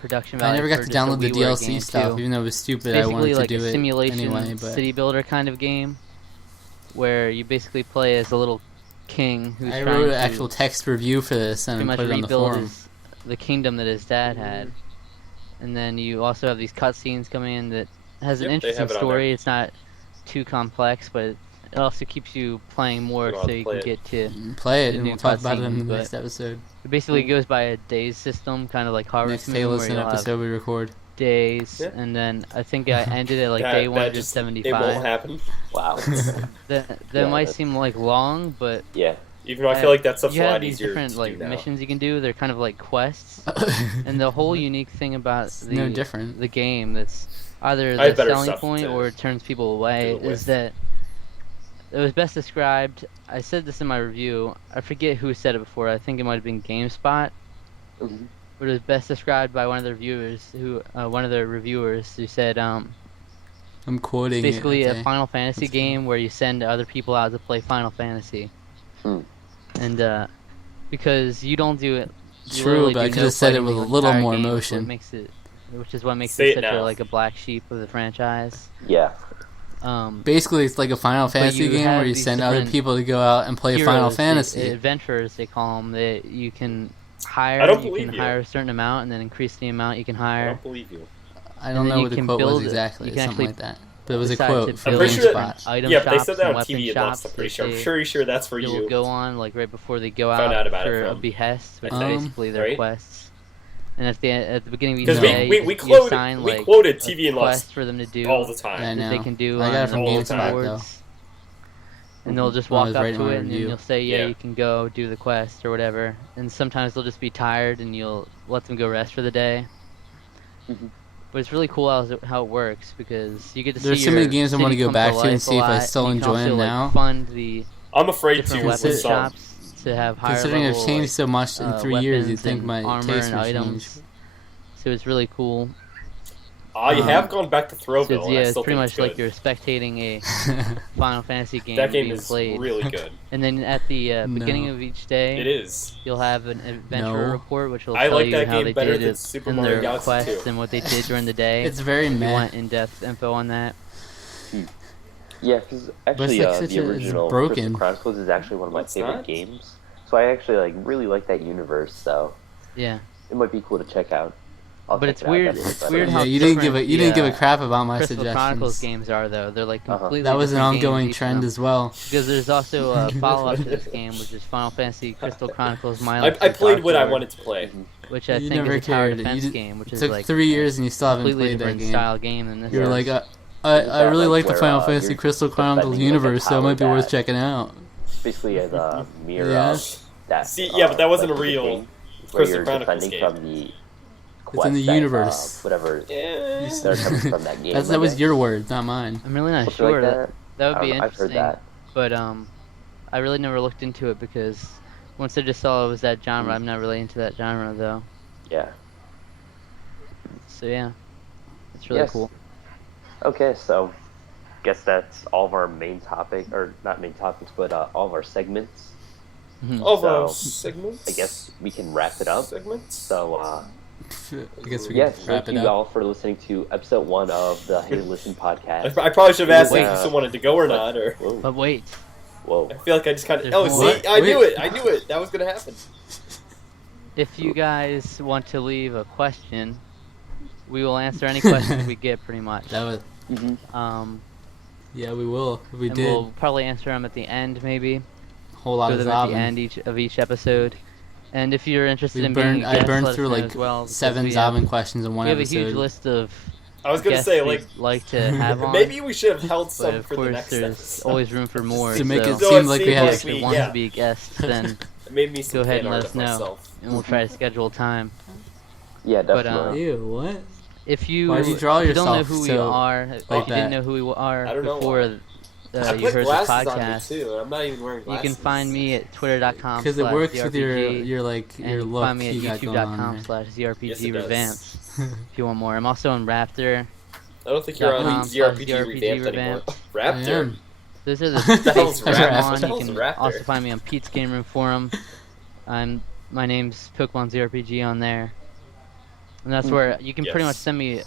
production value. I never got for to just a download the WiiWare DLC game, stuff, too. even though it was stupid. It's I basically wanted like to do a it simulation anyway. But city builder kind of game, where you basically play as a little king who's I trying wrote an to actual text review for this pretty and much put it on the rebuild forum. the kingdom that his dad had. And then you also have these cutscenes coming in that has an Yep, they interesting have it on story. there. It's not too complex, but it also keeps you playing more You know how so to you play can it. get to. Play it, the and new we'll talk about it in cutscene, the but- next episode. It basically goes by a days system, kind of like Harvest Next Moon, where Taylor you'll have episode we record. days, Yeah. and then I think I ended at like That- day that just- It won't 175. happen. Wow. That Yeah, might that's- seem like long, but Yeah. Even though I feel like that stuff's you a have lot these easier different to like do now. missions you can do. They're kind of like quests, and the whole unique thing about It's the no different. the game that's either I the have better selling stuff point to or it turns people away do it with. is that it was best described. I said this in my review. I forget who said it before. I think it might have been GameSpot, Mhm. but it was best described by one of the reviewers who said I'm quoting basically it. a Okay. Final Fantasy That's cool. game where you send other people out to play Final Fantasy. Hmm. And because you don't do it. you True, literally but I do could no have said it fighting with a the little entire more game, emotion. which is what makes Say it it such now. like a black sheep of the franchise. Yeah. Basically, it's like a Final Fantasy you game have where you these send other different people to go out and play Final heroes, Fantasy. adventurers they call them, that you can hire. I don't you believe can you. hire a certain amount and then increase the amount you can I hire. don't believe you. I don't and then know you what the can quote was build- exactly. you can Something actually like that. But it was a decide quote to from I'm build pretty sure GameSpot. item Yeah, but they shops said that and on weapon TV and shops, lost. I'm pretty sure. I'm they pretty sure that's for you'll you. go on like right before they go Found out about it for a from, behest, which I is think, basically their right? quests. And at the beginning of each Because day, we you assign we like quoted a TV and quest lost for them to do all the I time. know. that they can do I got it on from all the GameSpot time. though. boards. And they'll just When I walk was up writing to my it, and then review. you'll say, yeah, Yeah. you can go do the quest or whatever. And sometimes they'll just be tired, and you'll let them go rest for the day. Mhm. But it's really cool how it works, because you get to There's see so many your games I want to city go come back to and life see a if I lot, still and you can enjoy also, them like, now. fund the I'm afraid different to weapon with some. shops to have higher Considering level, I've changed so much in 3 years, you'd weapons think and my armor taste and would change. items. So it's really cool. I have gone back to So Throwville, it's, and yeah, I it's still pretty think much it's like good. you're spectating a Final Fantasy game That game being is played. really good. And then at the beginning No. of each day, It is. you'll have an adventure No. report, which will I tell like you that how game they better did than it Super in Mario their Galaxy quests 2. and what they did during the day. It's very You meh. want in-depth info on that. Yeah, because But actually, it's like such the a- it's original broken. Crystal Chronicles is actually one of my It's favorite not? games. So I actually really like that universe. So Yeah, it might be cool to check out. I'll but check it's it out weird. definitely, It's but, weird Yeah, how you didn't give different a you didn't give a the, crap about my Crystal Chronicles suggestions. games are, though. They're like Uh-huh. completely That was an different games, ongoing each of trend them. as well. Because there's also a follow-up to this game, which is Final Fantasy Crystal Chronicles I Miles. played what I wanted to play. which I You think never is a tower cared. defense You game, which It is took like 3 years and you still haven't completely played that different game. style game than this. You're is. like, Isn't I that, really like the where, Final Fantasy you're Crystal Chronicles defending, like, a universe, so it might be tower worth that- checking out. basically as a mirror Yeah. of that. See, yeah, but that wasn't a like, real thing where Crystal you're Chronicles defending game. from the It's in the quest that, universe. whatever Yeah. they're coming from that game. That was your word, not mine. I'm really not Something like sure. that. That would I be don't know, I've heard interesting, that. but I really never looked into it because once I just saw it was that genre, Mm. I'm not really into that genre though. Yeah. So yeah, it's really Yes. cool. Okay, so guess that's all of our main topic, or not main topics, but all of our segments. Mhm. All So, those segments. I guess we can wrap it up. Segments. So, I guess we yes, can wrap thank it you up. all for listening to episode 1 of the Hey Listen podcast. I probably should have asked Wait. if you still wanted to go or not, or Whoa, But wait, whoa. I feel like I just kind of. There's Oh, more. see, I knew Wait. it. I knew it. That was gonna happen. if you guys want to leave a question, we will answer any questions we get pretty much. That was, Mm-hmm. yeah, we will. We and did. we'll probably answer them at the end, maybe. Whole lot Do of them at the zobbing. end of each episode. And if you're interested We in being burned. a I guest, burned let us through know like as well, because 7 we have- zobbing questions in one We have a episode. huge list of I was gonna guests say we'd like to have on. maybe we should have held But some of for the course, next there's episode. always room for more. To make so it So seem it like we seemed had. like if you we- want yeah. to be a guest, then It made me some go ahead and fan let art us of know. myself. and we'll try to schedule time. Yeah, But, definitely. Ew, what? If you, Why'd you draw if you don't know yourself who we so are, if like you didn't that? know who we are I don't know before I you put heard the glasses on me podcast, too, and I'm not even wearing you glasses. can find me at twitter.com/ZRPG. Because it works with your like and your you can look find me you at got going on there. Yes, youtube.com/ZRPG it does. Revamps if you want more. I'm also on Raptor. I don't think you're on .com/ZRPG ZRPG revamped anymore. I Raptor. am. Those are the the hell's spaces Raptor? I'm What on. the You hell's can Raptor? also find me on Pete's Game Room Forum. My name's Pokemon ZRPG on there. And that's where you can pretty Yes. much send me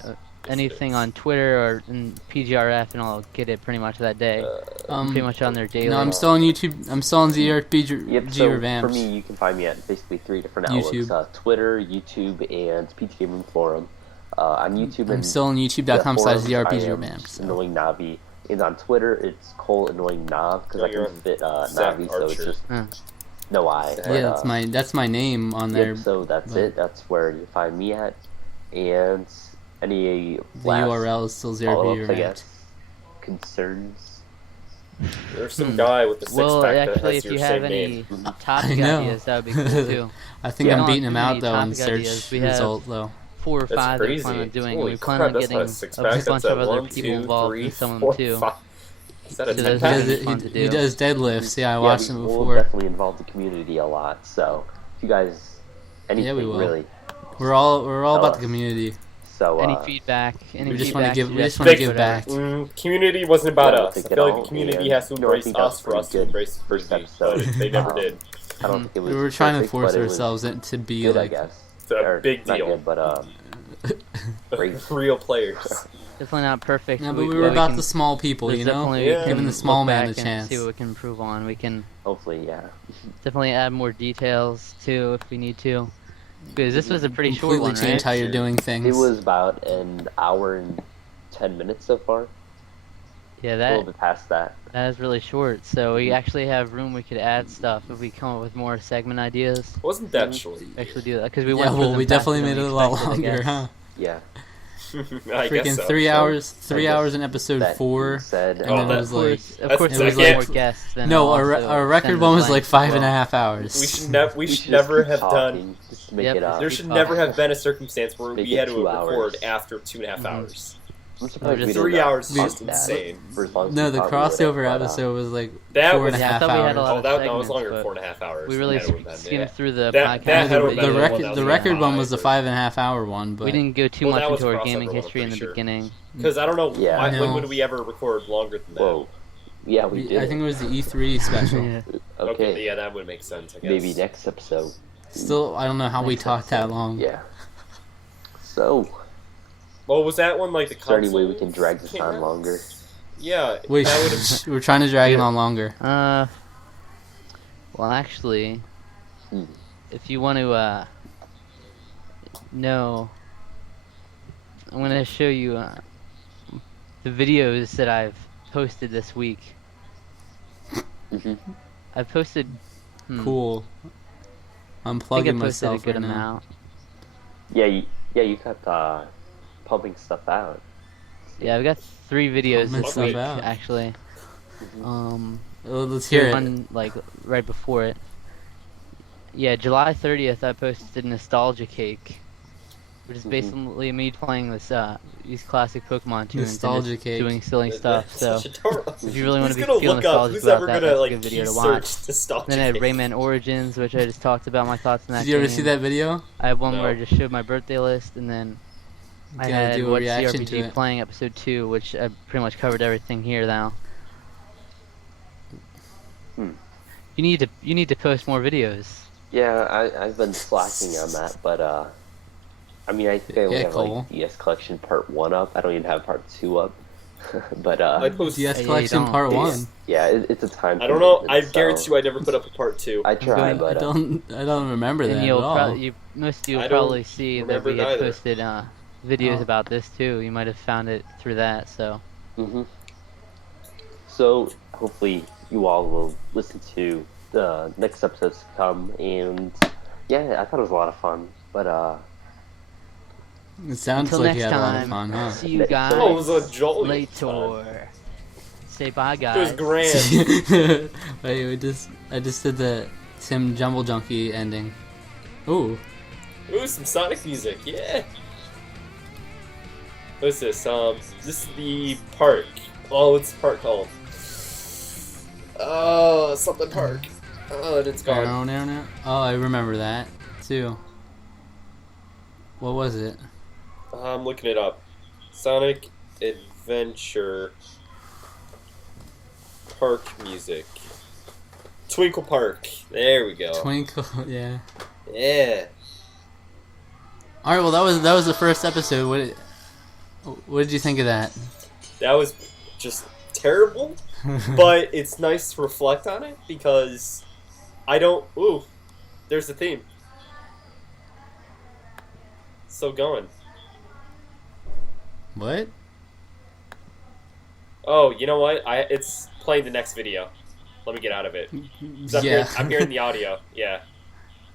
anything on Twitter or in PGRF, and I'll get it pretty much that day. I'm pretty much on there daily. No, I'm still on YouTube. I'm still on ZRPG Yep, so Revamps. for me, you can find me at basically 3 different YouTube. outlets. Twitter, YouTube, and PT Gaming Forum. On YouTube I'm and still on the YouTube.com/ZRPG forums, I am Revamps. Annoying Navi. And on Twitter, it's Cole Annoying Nav, because I You're can fit Zach Navi, so it's Archer. just Huh. no I. But, Yeah, that's my name on there. Yep, so that's but- it. That's where you find me at. And any The last URL is still ZRPG follow-ups, I Revamps. guess, concerns? There's some guy with the six Well, pack that actually, has if your you same have any name. I topic know. ideas, that would be cool too. I think Yeah. I'm beating him out Topic though in search ideas. We have result though. 4 or That's 5 that we crazy. plan on doing. Holy We plan crap, on that's getting not a a six bunch pack. of That's other a 1, people 2, involved 3, in some of 4, them too. 5. Is that a So 10 there's pack? gonna be He fun to do. does deadlifts. Yeah, I watched him We'll before. definitely involve the community a lot. So if you guys, anything we will. really. We're all Tell about the us. community. So Any feedback? Any We just wanna feedback, give- we just suggestions, wanna give whatever. back. Community wasn't about Yeah, I us. I think feel it like all- the community and, has to you know, I embrace think that was us for us to pretty good embrace the first community, episode. but they never did. I don't think it was. We were trying to perfect, force but it was ourselves to be good, I like guess. It's a Or, big not deal. good, but great. Real players. Definitely not perfect. Yeah, but we were about can, the small people, there's you know? definitely- Yeah. we Giving can the small look man back a and chance. See what we can improve on. We can Hopefully, yeah. definitely add more details too if we need to. Because this was a pretty short Completely one, change right? how you're doing things. It was about an hour and 10 minutes so far. a that little bit past that. that is really short. So we actually have room. We could add stuff if we come up with more segment ideas. Wasn't that short? Actually, do that because we Yeah, went through well, them we faster definitely than made we it a lot expected, I longer, guess. huh? Yeah. I Freaking guess so. 3 hours, So, 3 I hours guess in episode that 4, being said, and Oh, then that- it was like Of course, That's- there's I can't- more guests. Then no, I'll our also record send one the was like link. 5.5 hours. We should we should should never just have keep done. talking, just to make Yep. it up. There Keep should talking. never have been a circumstance where Make we it had to 2 record hours. after 2.5 Mhm. hours. I'm surprised we just didn't 3 hours is talk just that insane. for as long as No, we the thought we would've, crossover but, episode was like That four was- and a Yeah, I half thought we had a hours. lot Oh, of that was segments, longer but than 4.5 hours. We really That would've been, skimmed yeah. through the That podcast. had to have the, been the record, one that was the like record one 5 was the or- 5.5 hour one, but We didn't go too Well, much that was into our crossover gaming one, I'm history in the pretty sure. beginning. Because I don't know Yeah. why, No. when would we ever record longer than that? Whoa. Yeah, we did. I think it was the E3 special. Yeah. Okay. Yeah, that would make sense. I guess. Maybe next episode. Still, I don't know how we Next talked that episode. long. Yeah. So, Well, was that one like the is there any console? way we can drag this came on out? longer? Yeah, We, that would have. we're trying to drag it on longer. Well, actually, Hmm. if you want to know, I'm gonna show you the videos that I've posted this week. Mhm. I've posted. Cool. I'm I think I plugging posted a myself good right now. amount. Yeah, you kept pumping stuff out. Yeah, I've got 3 videos Pumping this stuff week out. actually. Let's hear it. One like right before it. Yeah, July 30th, I posted Nostalgia Cake, which is Mhm. basically me playing these classic Pokemon tunes Nostalgia and just Cake. doing silly stuff. That's So such a tor- if you really want Who's to be gonna feel look up? nostalgic Who's about ever that, gonna that's like a good video to search watch. nostalgia? Then I had Cake? Rayman Origins, which I just talked about my thoughts on that Did you ever game. see that video? I have one No. where I just showed my birthday list, and then I Gotta had do a what reaction to CRPG it. playing episode 2, which I pretty much covered everything here now. Hmm. You need to post more videos. Yeah, I've been slacking on that, but I mean, I think I only Yeah, have Cole. like DS Collection Part 1 up. I don't even have Part 2 up. But I post. DS Yeah, you Collection don't. Part it's- 1. yeah, it's a time. I don't know. I commitment, guarantee so you, I never put up a part 2. I try, I but don't remember that And at you'll all. most of you will I don't probably see that remember we it had either. posted videos Oh. about this too. You might have found it through that. So hmm So hopefully you all will listen to the next episodes to come, and yeah, I thought it was a lot of fun. But It sounds until like next you had a lot of time, fun, huh? see you Next guys Oh, it was a jolly later. Say bye, It guys. was grand. Wait, I just did the Tim Jumble Junkie ending. Ooh, Ooh, some Sonic music, yeah. What's this? This is the park. Oh, what's the park called? Oh, something park. Oh, and it's gone. no. Oh, I remember that too. What was it? I'm looking it up. Sonic Adventure Park music. Twinkle Park. There we go. Twinkle, yeah. Yeah. All right, well that was the first episode. What did you think of that? That was just terrible, but it's nice to reflect on it because I don't. Ooh, there's the theme. Still going. What? Oh, you know what? It's playing the next video. Let me get out of it. 'Cause Yeah. I'm hearing the audio. Yeah.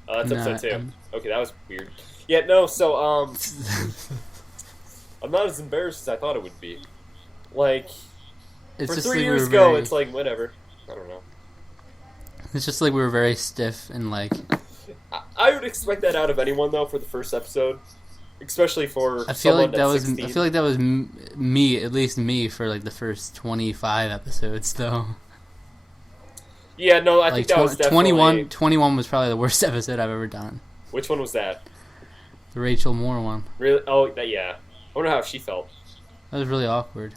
That's No, episode 2. I'm- Okay, that was weird. Yeah, no. So I'm not as embarrassed as I thought it would be. Like It's for just 3 like years we ago, were it's like whatever. I don't know. it's just like we were very stiff and like I would expect that out of anyone though for the first episode, especially for I feel someone like that that's was 16. I feel like that was me, at least me, for like the first 25 episodes though. Yeah, no, I Like think that was definitely 21 was probably the worst episode I've ever done. Which one was that? The Rachel Moore one. Really? Oh, yeah. I wonder how she felt. That was really awkward.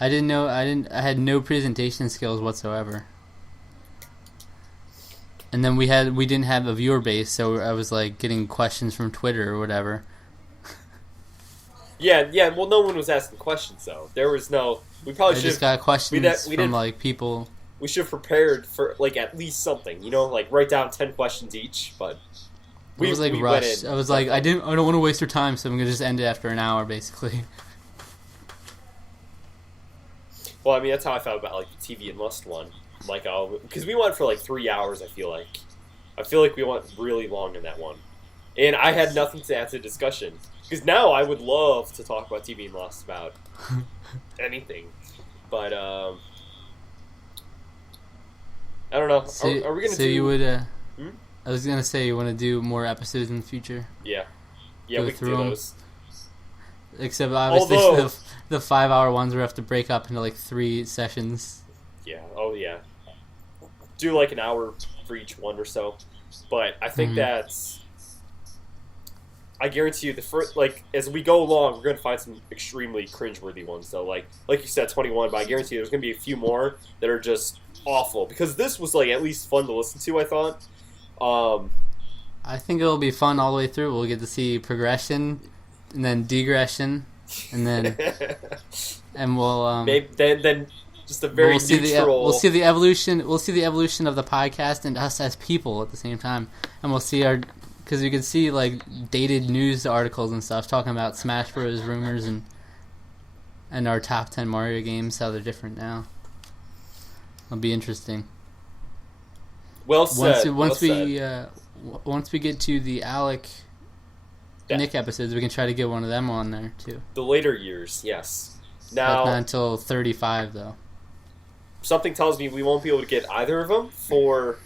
I had no presentation skills whatsoever. And then we didn't have a viewer base, so I was like getting questions from Twitter or whatever. Yeah. Well, no one was asking questions though. There was no. We probably I should. just got questions we from didn't- like people. We should have prepared for like at least something. You know, like write down 10 questions each. But I was like went rushed. in. I was like I don't want to waste your time, so I'm gonna just end it after an hour, basically. Well, I mean, that's how I felt about like the TV and Lust one. Like, because we went for like 3 hours. I feel like we went really long in that one, and I had nothing to add to the discussion. Because now I would love to talk about TV and Lust about anything, but I don't know. So, are we gonna? So do... you would? Hmm? I was gonna say you want to do more episodes in the future. Yeah, Go we can through do 'em. those. Except obviously Although- the 5 hour ones we have to break up into like 3 sessions. Yeah. Oh yeah. Do like an hour for each one or so, but I think that's. I guarantee you, the first as we go along, we're gonna find some extremely cringeworthy ones. Though, like you said, 21. But I guarantee you, there's gonna be a few more that are just awful because this was like at least fun to listen to. I thought. I think it'll be fun all the way through. We'll get to see progression, and then degression, and then and we'll Maybe then just a very neutral. We'll see the evolution. We'll see the evolution of the podcast and us as people at the same time, and we'll see because you can see like dated news articles and stuff talking about Smash Bros. Rumors and our top 10 Mario games, how they're different now. It'll be interesting. Well said. Once we get to the Alec Nick episodes, we can try to get one of them on there too. The later years, yes. But Now, not until 35 though. something tells me we won't be able to get either of them for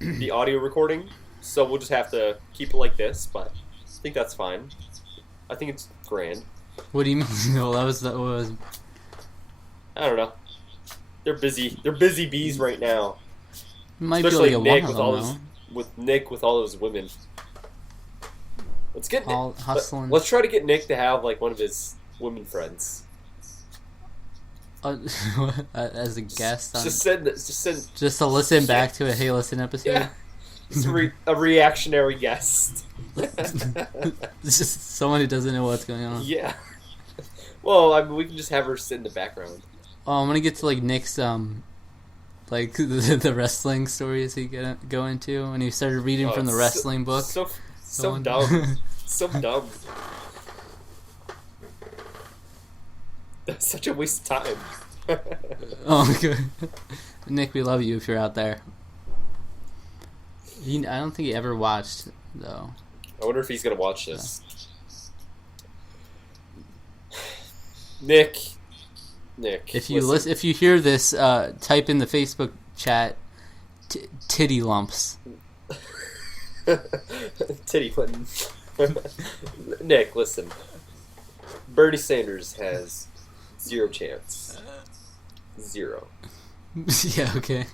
the audio recording, so we'll just have to keep it like this. But I think that's fine. I think it's grand. What do you mean? No, that was. I don't know. They're busy. They're busy bees right now. Might be Especially like Nick one with of all them, those though. with Nick with all those women. Let's get All Nick. hustling. Let's try to get Nick to have like one of his women friends. As a guest, Just send just to listen back to a Hey Listen episode. Yeah. Just a reactionary guest. Just someone who doesn't know what's going on. Yeah. Well, I mean, we can just have her sit in the background. Oh, I'm gonna get to like Nick's like the wrestling stories he go into when he started reading from the wrestling book. So dumb. So dumb. That's such a waste of time. Oh, good. Nick, we love you if you're out there. I don't think he ever watched though. I wonder if he's gonna watch this. Nick. If you hear this, type in the Facebook chat, titty lumps. Titty Clinton. Nick, listen. Bernie Sanders has 0 chance. 0. Yeah, okay.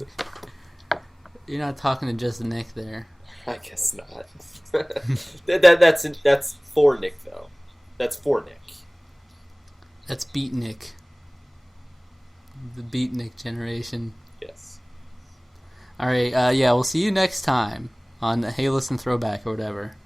You're not talking to just Nick there. I guess not. That's for Nick though. That's for Nick. That's Beat Nick. The Beat Nick generation. Yes. Alright, yeah, we'll see you next time on Hey Listen Throwback or whatever.